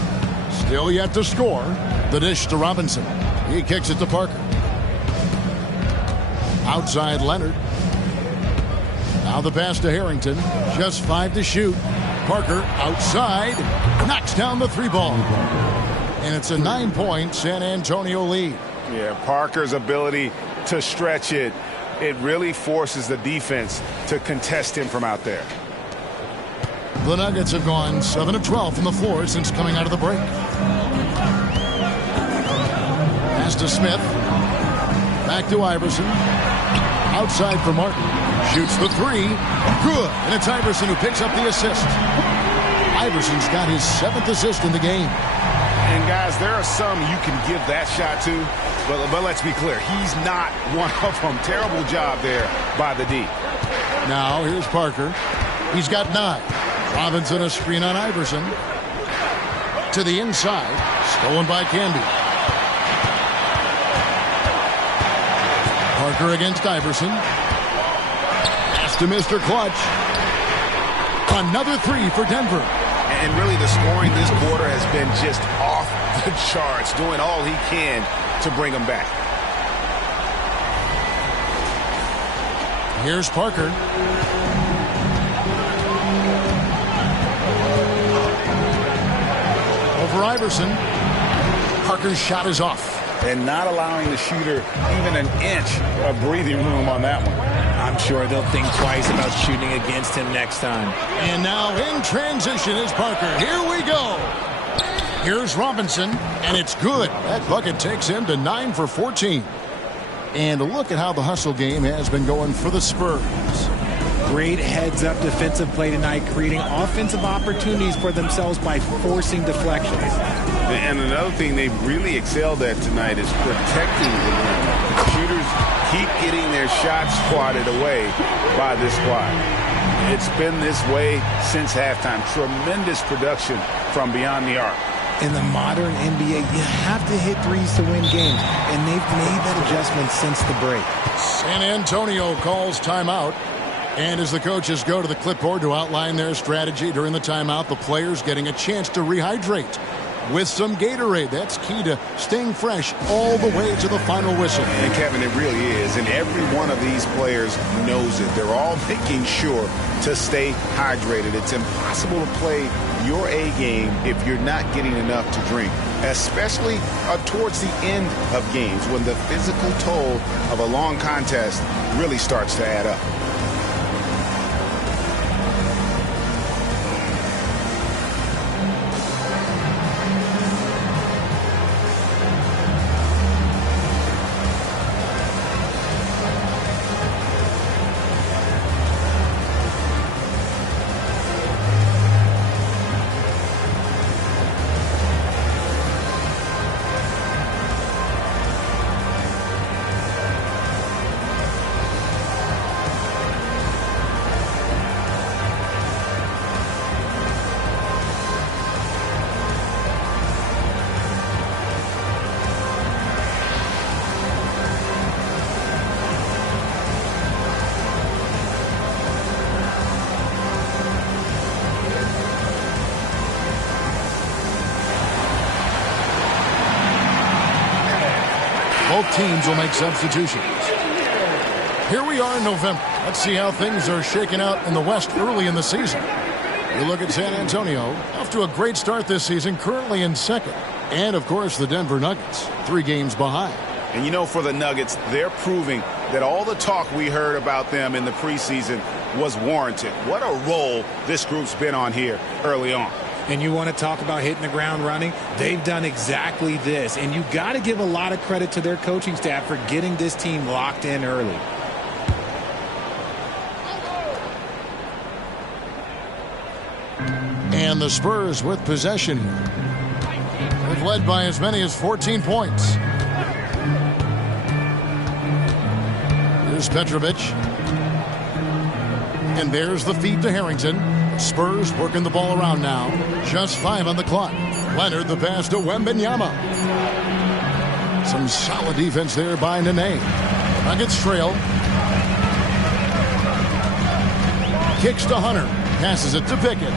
still yet to score. The dish to Robinson. He kicks it to Parker. Outside Leonard. Now the pass to Harrington. Just 5 to shoot. Parker outside. Knocks down the 3-ball. And it's a 9-point San Antonio lead. Yeah, Parker's ability to stretch it, it really forces the defense to contest him from out there. The Nuggets have gone 7 of 12 from the floor since coming out of the break. Pass to Smith. Back to Iverson. Outside for Martin. Shoots the 3. Good. And it's Iverson who picks up the assist. Iverson's got his 7th assist in the game. And guys, there are some you can give that shot to, but let's be clear, he's not one of them. Terrible job there by the D. Now here's Parker. He's got 9. Robinson a screen on Iverson. To the inside. Stolen by Camby. Parker against Iverson. Pass to Mr. Clutch. Another 3 for Denver. And really the scoring this quarter has been just off the charts, doing all he can to bring them back. Here's Parker. Over Iverson. Parker's shot is off. And not allowing the shooter even an inch of breathing room on that one. I'm sure they'll think twice about shooting against him next time. And now in transition is Parker. Here we go. Here's Robinson, and it's good. That bucket takes him to 9 for 14. And look at how the hustle game has been going for the Spurs. Great heads-up defensive play tonight, creating offensive opportunities for themselves by forcing deflections. And another thing they've really excelled at tonight is protecting the rim. Shooters keep getting their shots swatted away by this squad. It's been this way since halftime. Tremendous production from beyond the arc. In the modern NBA, you have to hit threes to win games, and they've made that adjustment since the break. San Antonio calls timeout. And as the coaches go to the clipboard to outline their strategy during the timeout, the players getting a chance to rehydrate. with some Gatorade. That's key to staying fresh all the way to the final whistle. And Kevin, it really is. And every one of these players knows it. They're all making sure to stay hydrated. It's impossible to play your A game if you're not getting enough to drink, especially towards the end of games when the physical toll of a long contest really starts to add up. Both teams will make substitutions. Here we are in November. Let's see how things are shaking out in the West early in the season. You look at San Antonio, off to a great start this season, currently in second. And, of course, the Denver Nuggets, 3 games behind. And, you know, for the Nuggets, they're proving that all the talk we heard about them in the preseason was warranted. What a role this group's been on here early on. And you want to talk about hitting the ground running? They've done exactly this. And you got to give a lot of credit to their coaching staff for getting this team locked in early. And the Spurs with possession here. They've led by as many as 14 points. Here's Petrovic. And there's the feed to Harrington. Spurs working the ball around now. Just 5 on the clock. Leonard the pass to Wembanyama. Some solid defense there by Nene. Nuggets trail. Kicks to Hunter. Passes it to Pickett.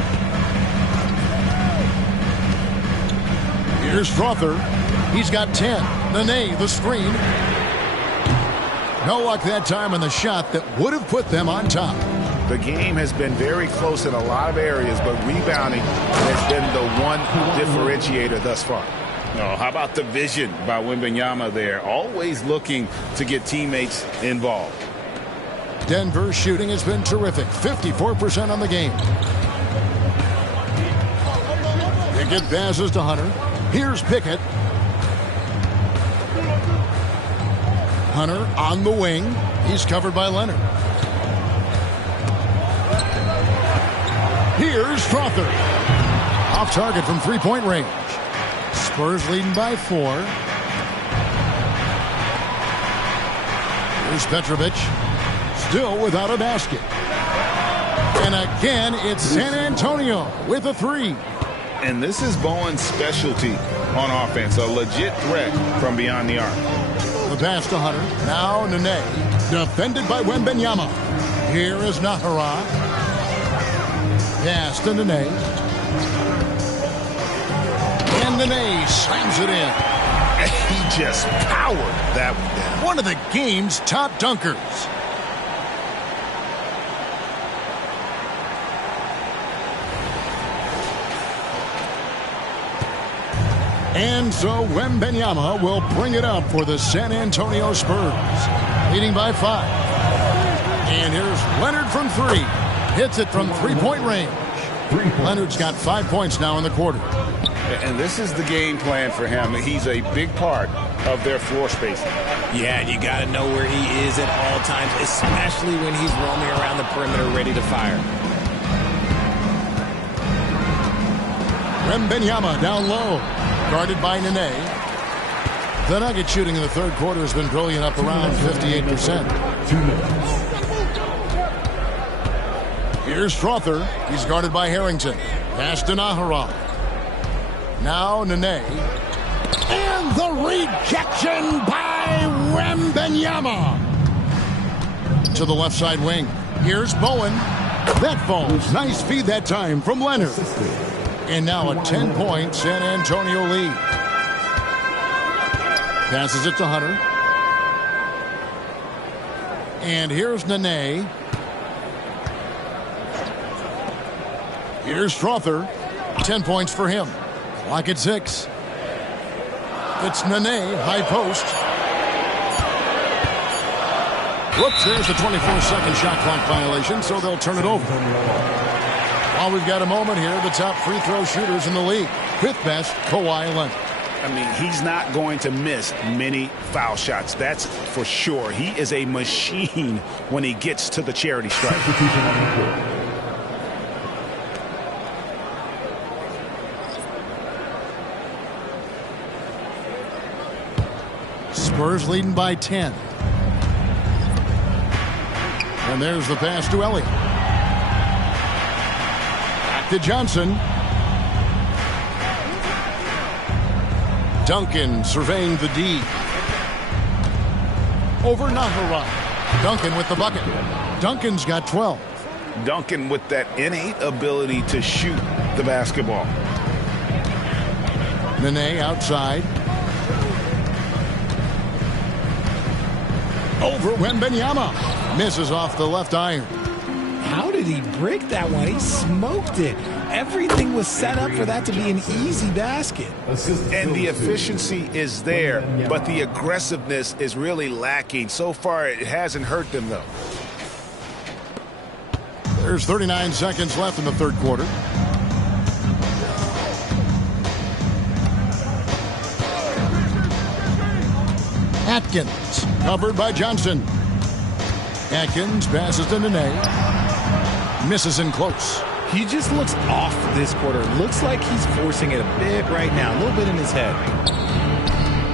Here's Strother. He's got 10. Nene the screen. No luck that time on the shot that would have put them on top. The game has been very close in a lot of areas, but rebounding has been the one differentiator thus far. No, how about the vision by Wembanyama there? Always looking to get teammates involved. Denver's shooting has been terrific. 54% on the game. Pickett passes to Hunter. Here's Pickett. Hunter on the wing. He's covered by Leonard. Here's Strother. Off target from three-point range. Spurs leading by 4. Here's Petrovic. Still without a basket. And again, it's San Antonio with a 3. And this is Bowen's specialty on offense. A legit threat from beyond the arc. The pass to Hunter. Now Nene. Defended by Wembanyama. Here is Nahara. Pass to Nene. And Nene slams it in. He just powered that one down. One of the game's top dunkers. And so Wembanyama will bring it up for the San Antonio Spurs. Leading by 5. And here's Leonard from 3. Hits it from three-point range. Leonard's got 5 points now in the quarter. And this is the game plan for him. He's a big part of their floor spacing. Yeah, and you got to know where he is at all times, especially when he's roaming around the perimeter ready to fire. Wembanyama down low. Guarded by Nene. The Nuggets shooting in the third quarter has been brilliant, up around 58%. 2 minutes. Here's Strother. He's guarded by Harrington. Pass to Nahara. Now Nene. And the rejection by Wembanyama. To the left side wing. Here's Bowen. That falls. Nice feed that time from Leonard. And now a 10-point San Antonio lead. Passes it to Hunter. And here's Nene. Here's Strother. 10 points for him. Clock at 6. It's Nene, high post. Whoops, there's the 24-second shot clock violation, so they'll turn it over. While we've got a moment here, the top free throw shooters in the league. Fifth best, Kawhi Leonard. I mean, he's not going to miss many foul shots. That's for sure. He is a machine when he gets to the charity stripe. Spurs leading by 10. And there's the pass to Elliott. Back to Johnson. Duncan surveying the D. Over Nahara. Duncan with the bucket. Duncan's got 12. Duncan with that innate ability to shoot the basketball. Nene outside. Over Wembanyama. Misses off the left iron. How did he break that one? He smoked it. Everything was set up for that to be an easy basket. And the efficiency is there, but the aggressiveness is really lacking. So far, it hasn't hurt them, though. There's 39 seconds left in the third quarter. Atkins, covered by Johnson. Atkins passes to Nene. Misses in close. He just looks off this quarter. Looks like he's forcing it a bit right now. A little bit in his head.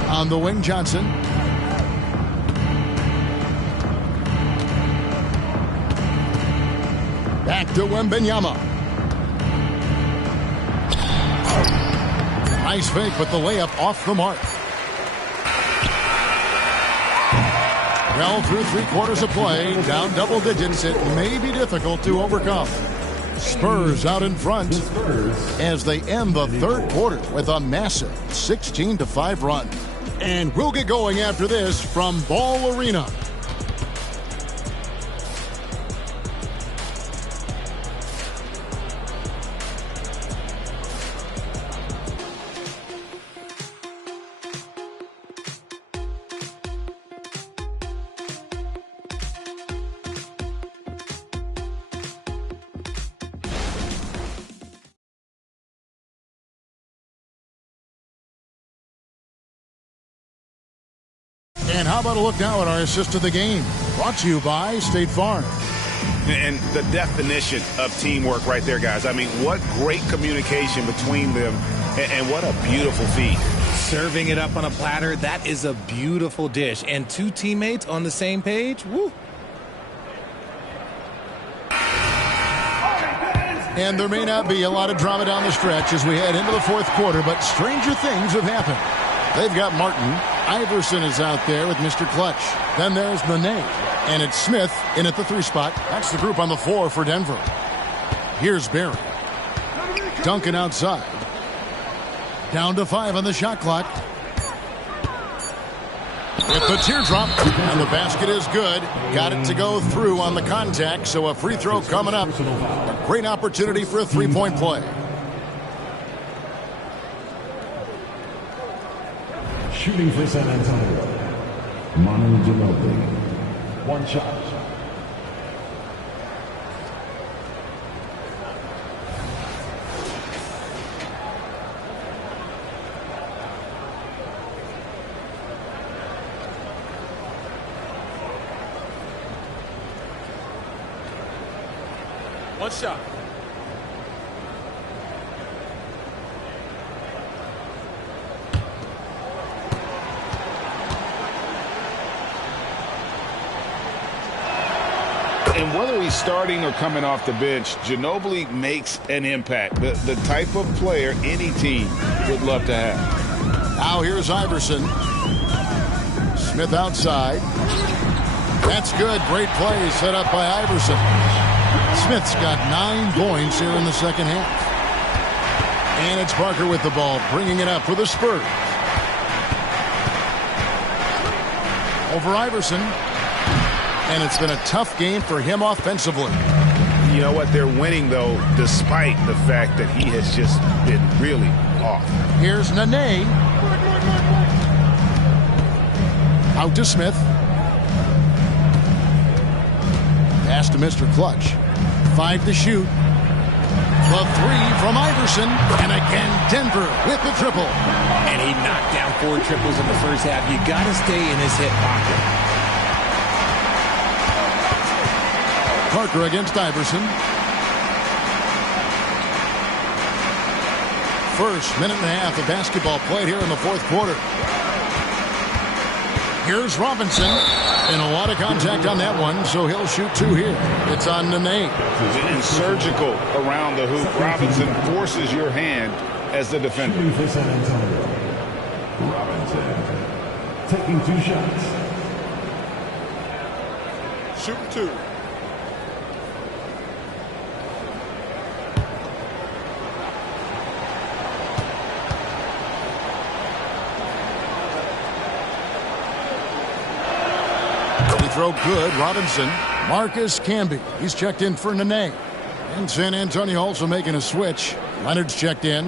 On the wing, Johnson. Back to Wembanyama. Nice fake, but the layup off the mark. Well, through 3 quarters of play, down double digits, it may be difficult to overcome. Spurs out in front as they end the third quarter with a massive 16-5 run. And we'll get going after this from Ball Arena. And how about a look now at our assist of the game? Brought to you by State Farm. And the definition of teamwork right there, guys. I mean, what great communication between them, and what a beautiful feed. Serving it up on a platter, that is a beautiful dish. And 2 teammates on the same page, woo. And there may not be a lot of drama down the stretch as we head into the fourth quarter, but stranger things have happened. They've got Martin. Iverson is out there with Mr. Clutch. Then there's Nene. And it's Smith in at the 3 spot. That's the group on the floor for Denver. Here's Barry. Duncan outside. Down to 5 on the shot clock. With the teardrop. And the basket is good. Got it to go through on the contact. So a free throw coming up. A great opportunity for a 3-point play. Shooting for San Antonio, Manu Ginobili. 1 shot. One shot. And whether he's starting or coming off the bench, Ginobili makes an impact. The type of player any team would love to have. Now here's Iverson. Smith outside. That's good. Great play set up by Iverson. Smith's got 9 points here in the second half. And it's Parker with the ball, bringing it up for the Spurs. Over Iverson. And it's been a tough game for him offensively. You know what? They're winning, though, despite the fact that he has just been really off. Here's Nene. Out to Smith. Pass to Mr. Clutch. 5 to shoot. The 3 from Iverson. And again, Denver with the triple. And he knocked down 4 triples in the first half. You got to stay in his hip pocket. Parker against Iverson. First minute and a half of basketball played here in the fourth quarter. Here's Robinson. And a lot of contact on that one, so he'll shoot 2 here. It's on Nene. And surgical around the hoop. Robinson forces your hand as the defender. For San Antonio, Robinson taking 2 shots. Shooting 2. Throw good. Robinson. Marcus Camby. He's checked in for Nene. And San Antonio also making a switch. Leonard's checked in.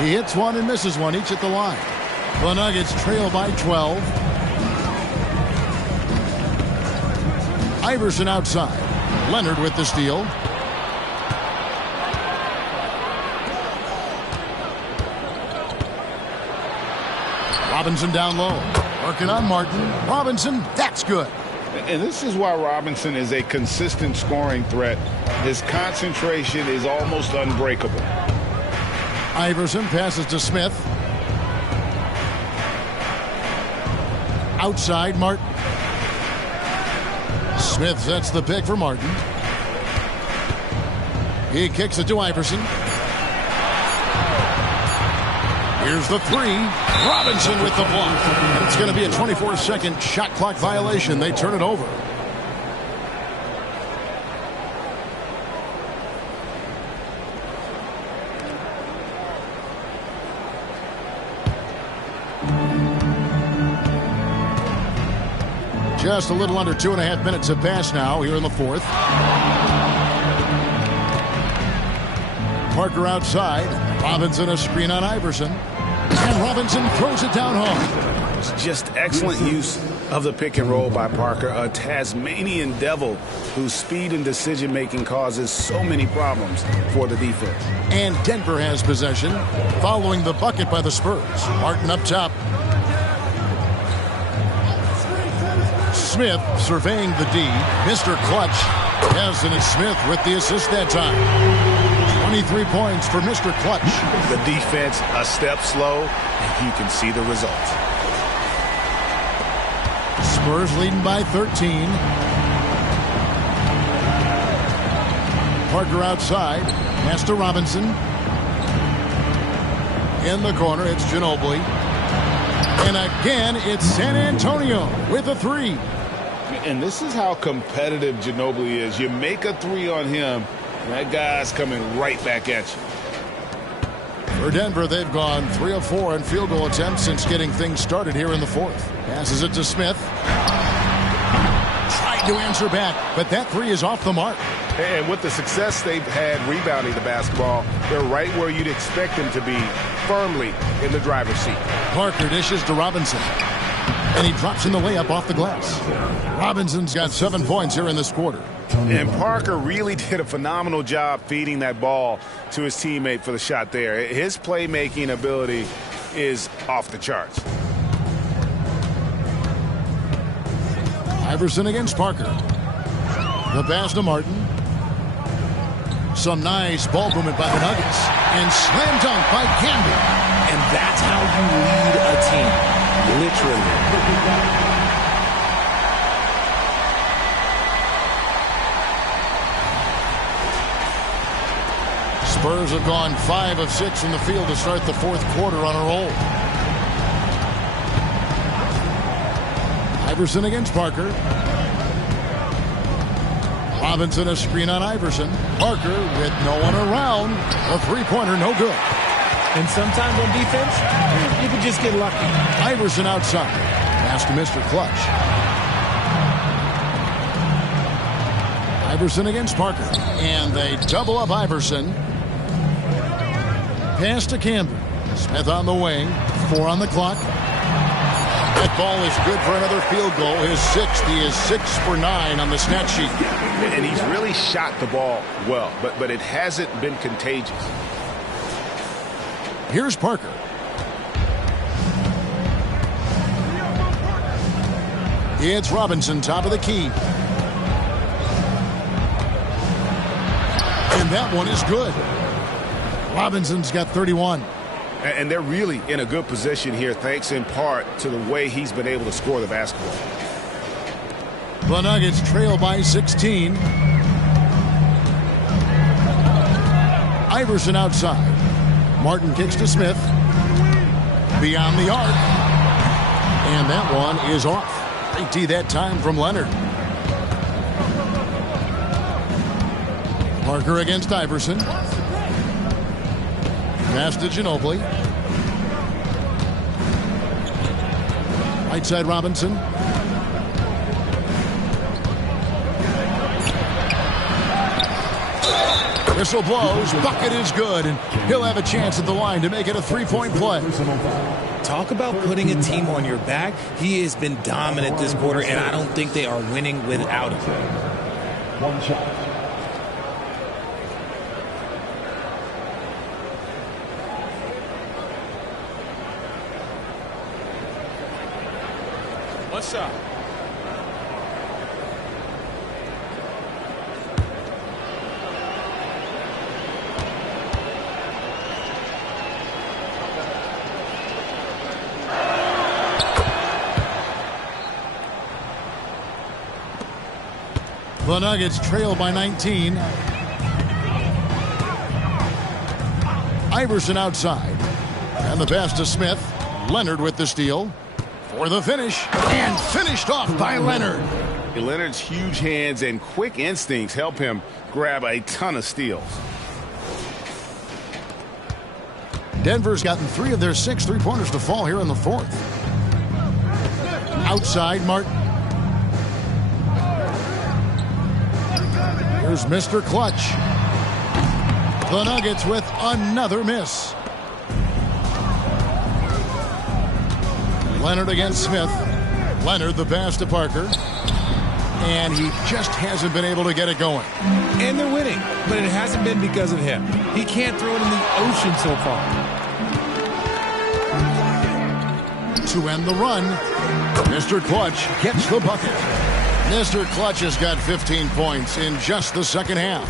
He hits one and misses one, each at the line. The Nuggets trail by 12. Iverson outside. Leonard with the steal. Robinson down low. Working on Martin. Robinson, that's good. And this is why Robinson is a consistent scoring threat. His concentration is almost unbreakable. Iverson passes to Smith. Outside, Martin. Smith sets the pick for Martin. He kicks it to Iverson. Here's the 3. Robinson with the block. And it's going to be a 24-second shot clock violation. They turn it over. Just a little under 2.5 minutes have passed now here in the fourth. Parker outside. Robinson a screen on Iverson. And Robinson throws it down home. It's just excellent use of the pick and roll by Parker, a Tasmanian devil whose speed and decision-making causes so many problems for the defense. And Denver has possession following the bucket by the Spurs. Martin up top. Smith surveying the D. Mr. Clutch. Yes, and it's Smith with the assist that time. 23 points for Mr. Clutch. The defense a step slow, and you can see the results. Spurs leading by 13. Parker outside. Pass to Robinson. In the corner, it's Ginobili. And again, it's San Antonio with a 3. And this is how competitive Ginobili is. You make a 3 on him, and that guy's coming right back at you. For Denver, they've gone 3 of 4 in field goal attempts since getting things started here in the fourth. Passes it to Smith. Tried to answer back, but that 3 is off the mark. And with the success they've had rebounding the basketball, they're right where you'd expect them to be, firmly in the driver's seat. Parker dishes to Robinson. And he drops in the layup off the glass. Robinson's got 7 points here in this quarter. And Parker really did a phenomenal job feeding that ball to his teammate for the shot there. His playmaking ability is off the charts. Iverson against Parker. The pass to Martin. Some nice ball movement by the Nuggets. And slam dunk by Camby. And that's how you lead a team. Literally. Spurs have gone 5 of 6 from the field to start the fourth quarter on a roll. Iverson against Parker. Robinson a screen on Iverson. Parker with no one around. A three-pointer, no good. And sometimes on defense, you can just get lucky. Iverson outside. Pass to Mr. Clutch. Iverson against Parker. And they double up Iverson. Pass to Camden. Smith on the wing. 4 on the clock. That ball is good for another field goal. His 6th. He is 6 for 9 on the stat sheet. And he's really shot the ball well, but it hasn't been contagious. Here's Parker. It's Robinson, top of the key. And that one is good. Robinson's got 31. And they're really in a good position here, thanks in part to the way he's been able to score the basketball. The Nuggets trail by 16. Iverson outside. Martin kicks to Smith. Beyond the arc. And that one is off. Great D that time from Leonard. Parker against Iverson. Pass to Ginobili. Right side Robinson. Whistle blows. Bucket is good. And he'll have a chance at the line to make it a three-point play. Talk about putting a team on your back. He has been dominant this quarter, and I don't think they are winning without him. One shot. What's up? The Nuggets trail by 19. Iverson outside. And the pass to Smith. Leonard with the steal. For the finish. And finished off by Leonard. Leonard's huge hands and quick instincts help him grab a ton of steals. Denver's gotten 3 of their 6 three-pointers to fall here in the fourth. Outside Martin. Here's Mr. Clutch. The Nuggets with another miss. Leonard against Smith. Leonard the pass to Parker. And he just hasn't been able to get it going. And they're winning, but it hasn't been because of him. He can't throw it in the ocean so far. To end the run, Mr. Clutch gets the bucket. Mr. Clutch has got 15 points in just the second half.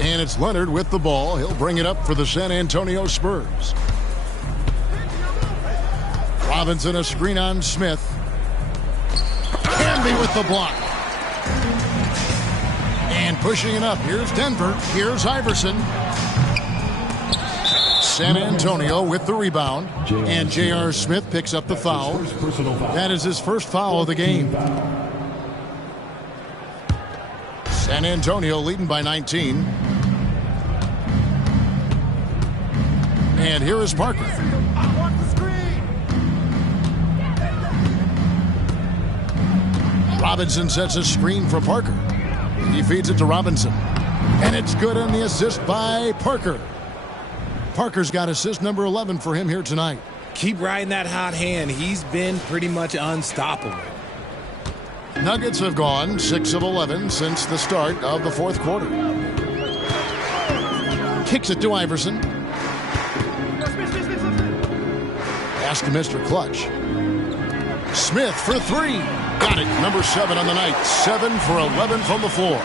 And it's Leonard with the ball. He'll bring it up for the San Antonio Spurs. Robinson a screen on Smith. Canby with the block. And pushing it up. Here's Denver. Here's Iverson. San Antonio with the rebound. And J.R. Smith picks up the foul. That is his first foul of the game. San Antonio leading by 19. And here is Parker. Robinson sets a screen for Parker. He feeds it to Robinson. And it's good on the assist by Parker. Parker's got assist number 11 for him here tonight. Keep riding that hot hand. He's been pretty much unstoppable. Nuggets have gone 6 of 11 since the start of the fourth quarter. Kicks it to Iverson. Pass to Mr. Clutch. Smith for 3. Got it. Number 7 on the night. 7 for 11 from the floor.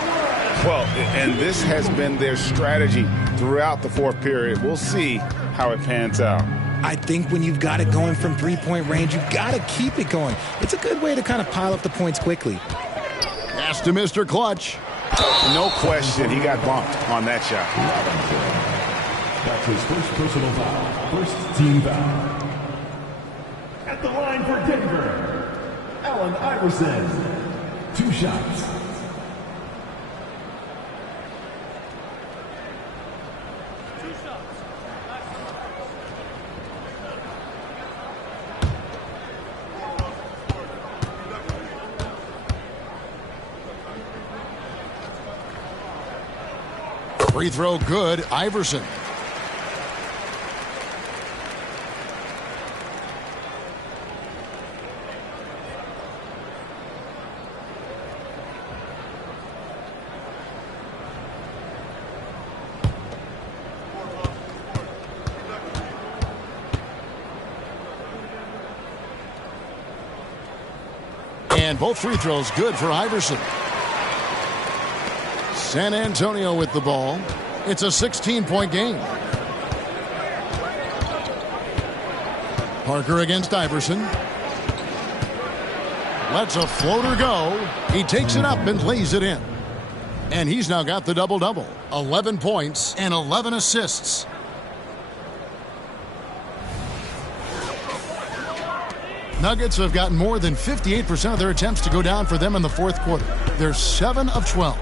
Well, and this has been their strategy throughout the fourth period. We'll see how it pans out. I think when you've got it going from three-point range, you've got to keep it going. It's a good way to kind of pile up the points quickly. Pass to Mr. Clutch. No question, he got bumped on that shot. That's his first personal foul. First team foul. At the line for Denver, Allen Iverson. 2 shots. Free throw good, Iverson. And both free throws good for Iverson. San Antonio with the ball. It's a 16-point game. Parker against Iverson. Lets a floater go. He takes it up and lays it in. And he's now got the double-double. 11 points and 11 assists. Nuggets have gotten more than 58% of their attempts to go down for them in the fourth quarter. They're 7 of 12.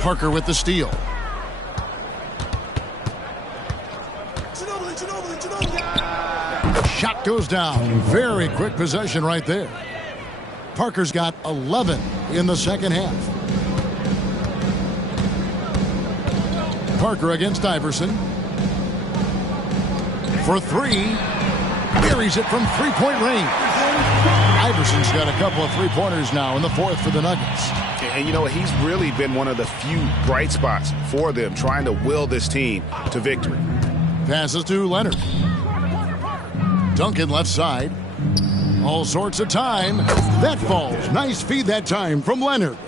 Parker with the steal. Shot goes down. Very quick possession right there. Parker's got 11 in the second half. Parker against Iverson. For 3. Buries it from three-point range. Iverson's got a couple of three-pointers now in the fourth for the Nuggets. And you know, he's really been one of the few bright spots for them, trying to will this team to victory. Passes to Leonard. Duncan left side. All sorts of time. That falls. Nice feed that time from Leonard.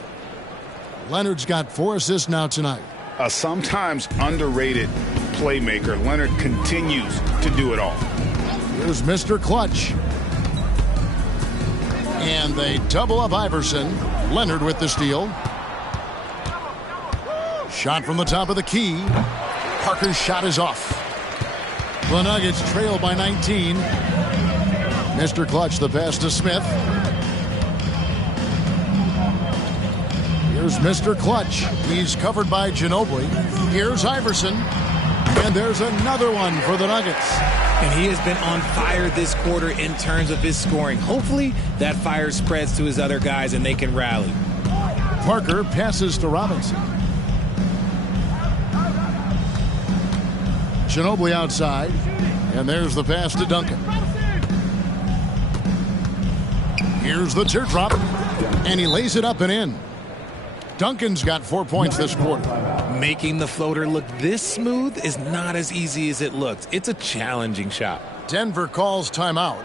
Leonard's got 4 assists now tonight. A sometimes underrated playmaker. Leonard continues to do it all. Here's Mr. Clutch. And they double up Iverson. Leonard with the steal. Shot from the top of the key. Parker's shot is off. The Nuggets trail by 19. Mr. Clutch, the pass to Smith. Here's Mr. Clutch. He's covered by Ginobili. Here's Iverson. And there's another one for the Nuggets. And he has been on fire this quarter in terms of his scoring. Hopefully that fire spreads to his other guys and they can rally. Parker passes to Robinson. Ginobili outside. And there's the pass to Duncan. Here's the teardrop. And he lays it up and in. Duncan's got 4 points this quarter. Making the floater look this smooth is not as easy as it looks. It's a challenging shot. Denver calls timeout.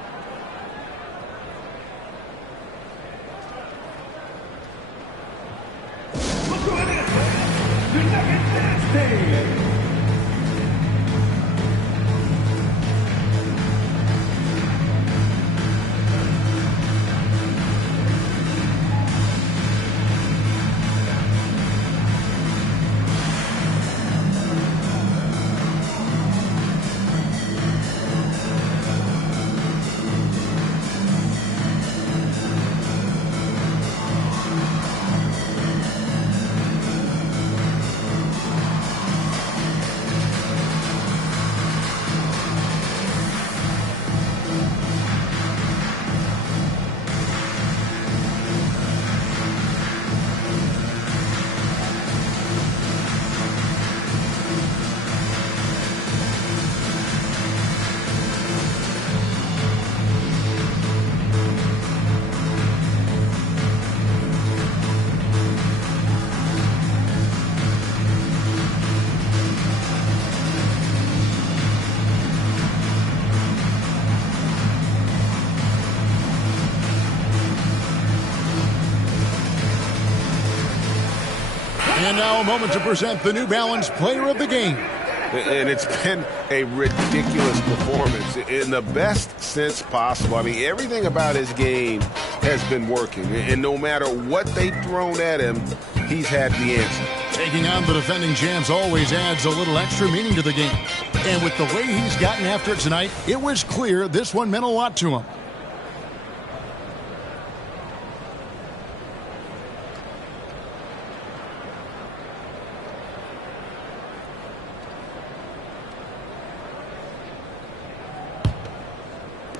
And now a moment to present the New Balance Player of the Game. And it's been a ridiculous performance in the best sense possible. I mean, everything about his game has been working. And no matter what they've thrown at him, he's had the answer. Taking on the defending champs always adds a little extra meaning to the game. And with the way he's gotten after it tonight, it was clear this one meant a lot to him.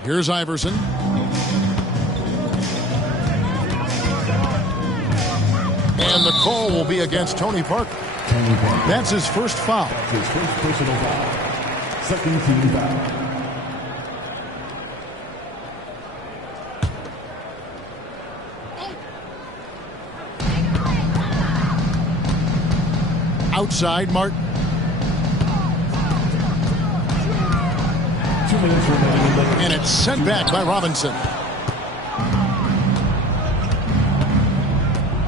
Here's Iverson. And the call will be against Tony Parker. That's his first foul. His first personal foul. Second team foul. Outside, Martin. 2 minutes remaining in the And it's sent back by Robinson.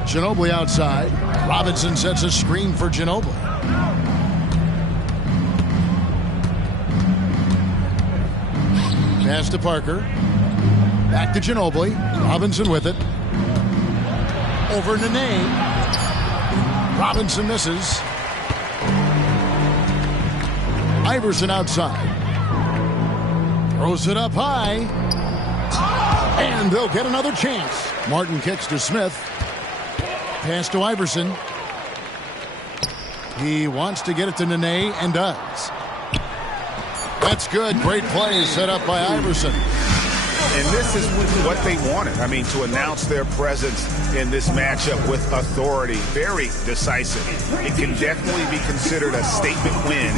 Ginobili outside. Robinson sets a screen for Ginobili. Pass to Parker. Back to Ginobili. Robinson with it. Over Nene. Robinson misses. Iverson outside. Throws it up high. And they'll get another chance. Martin kicks to Smith. Pass to Iverson. He wants to get it to Nene and does. That's good. Great play set up by Iverson. And this is what they wanted. I mean, to announce their presence in this matchup with authority. Very decisive. It can definitely be considered a statement win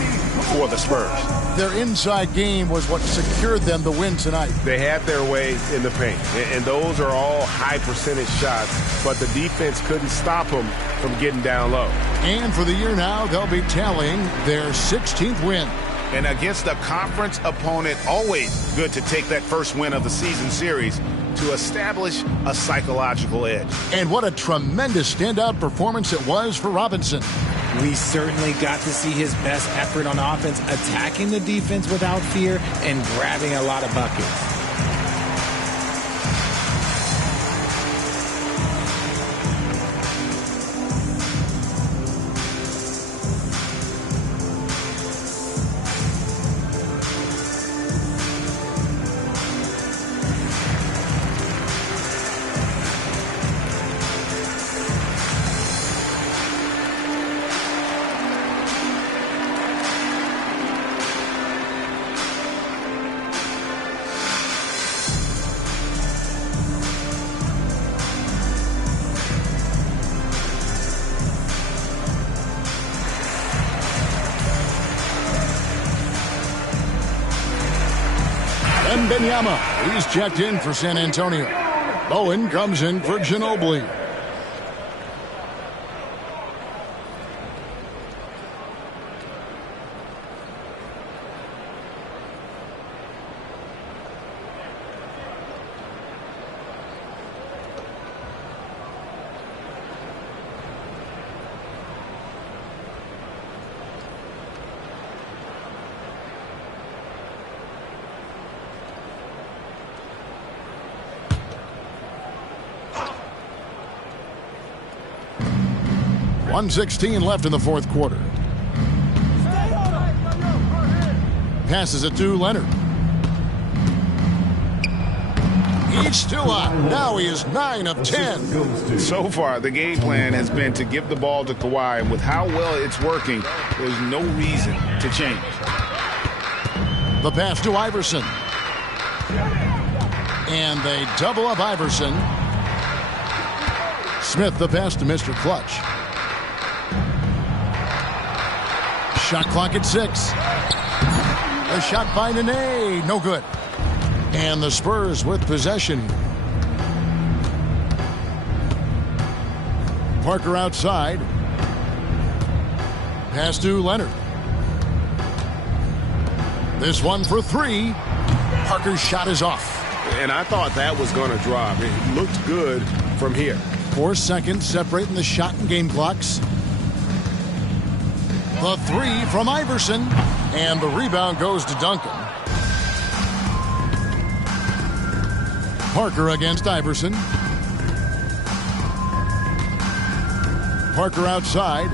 for the Spurs. Their inside game was what secured them the win tonight. They had their way in the paint, and those are all high percentage shots, but the defense couldn't stop them from getting down low. And for the year now, they'll be tallying their 16th win. And against a conference opponent, always good to take that first win of the season series to establish a psychological edge. And what a tremendous standout performance it was for Robinson. We certainly got to see his best effort on offense, attacking the defense without fear and grabbing a lot of buckets. Wembanyama, he's checked in for San Antonio. Bowen comes in for Ginobili. .116 left in the fourth quarter. Passes it to Leonard. He's still up. Now he is 9 of 10. So far, the game plan has been to give the ball to Kawhi, and with how well it's working, there's no reason to change. The pass to Iverson. And they double up Iverson. Smith the pass to Mr. Clutch. Shot clock at 6. A shot by Nene. No good. And the Spurs with possession. Parker outside. Pass to Leonard. This one for 3. Parker's shot is off. And I thought that was going to drop. It looked good from here. 4 seconds separating the shot and game clocks. The 3 from Iverson. And the rebound goes to Duncan. Parker against Iverson. Parker outside.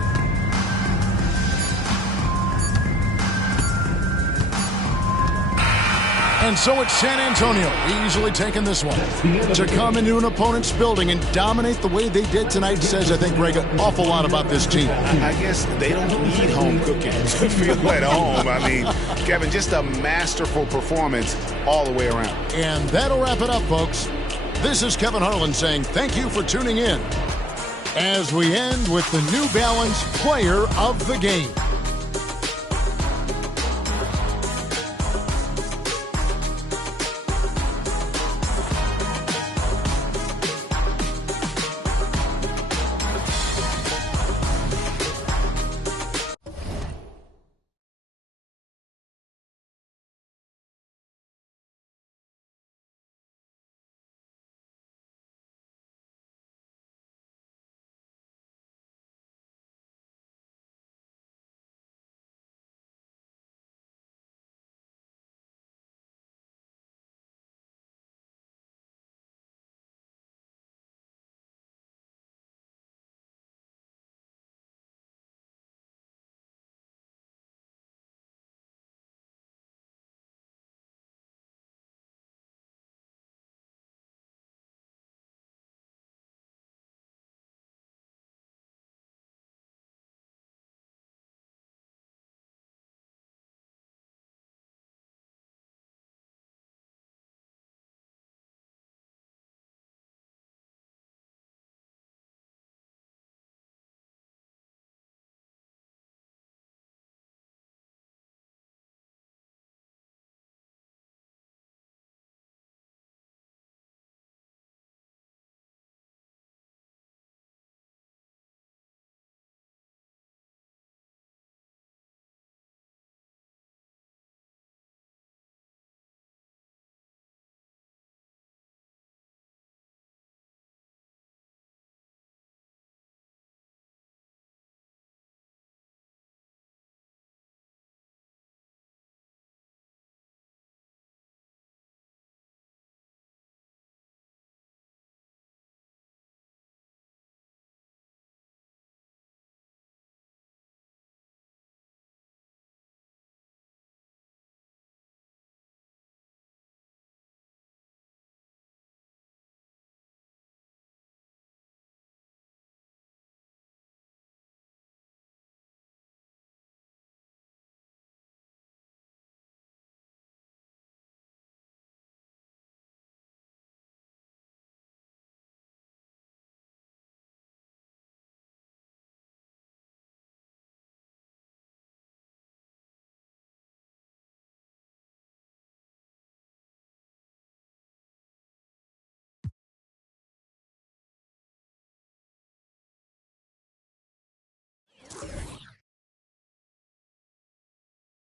And so it's San Antonio easily taking this one. To come into an opponent's building and dominate the way they did tonight says, I think, Greg, an awful lot about this team. I guess they don't need home cooking to feel at home. I mean, Kevin, just a masterful performance all the way around. And that'll wrap it up, folks. This is Kevin Harlan saying thank you for tuning in as we end with the New Balance Player of the Game.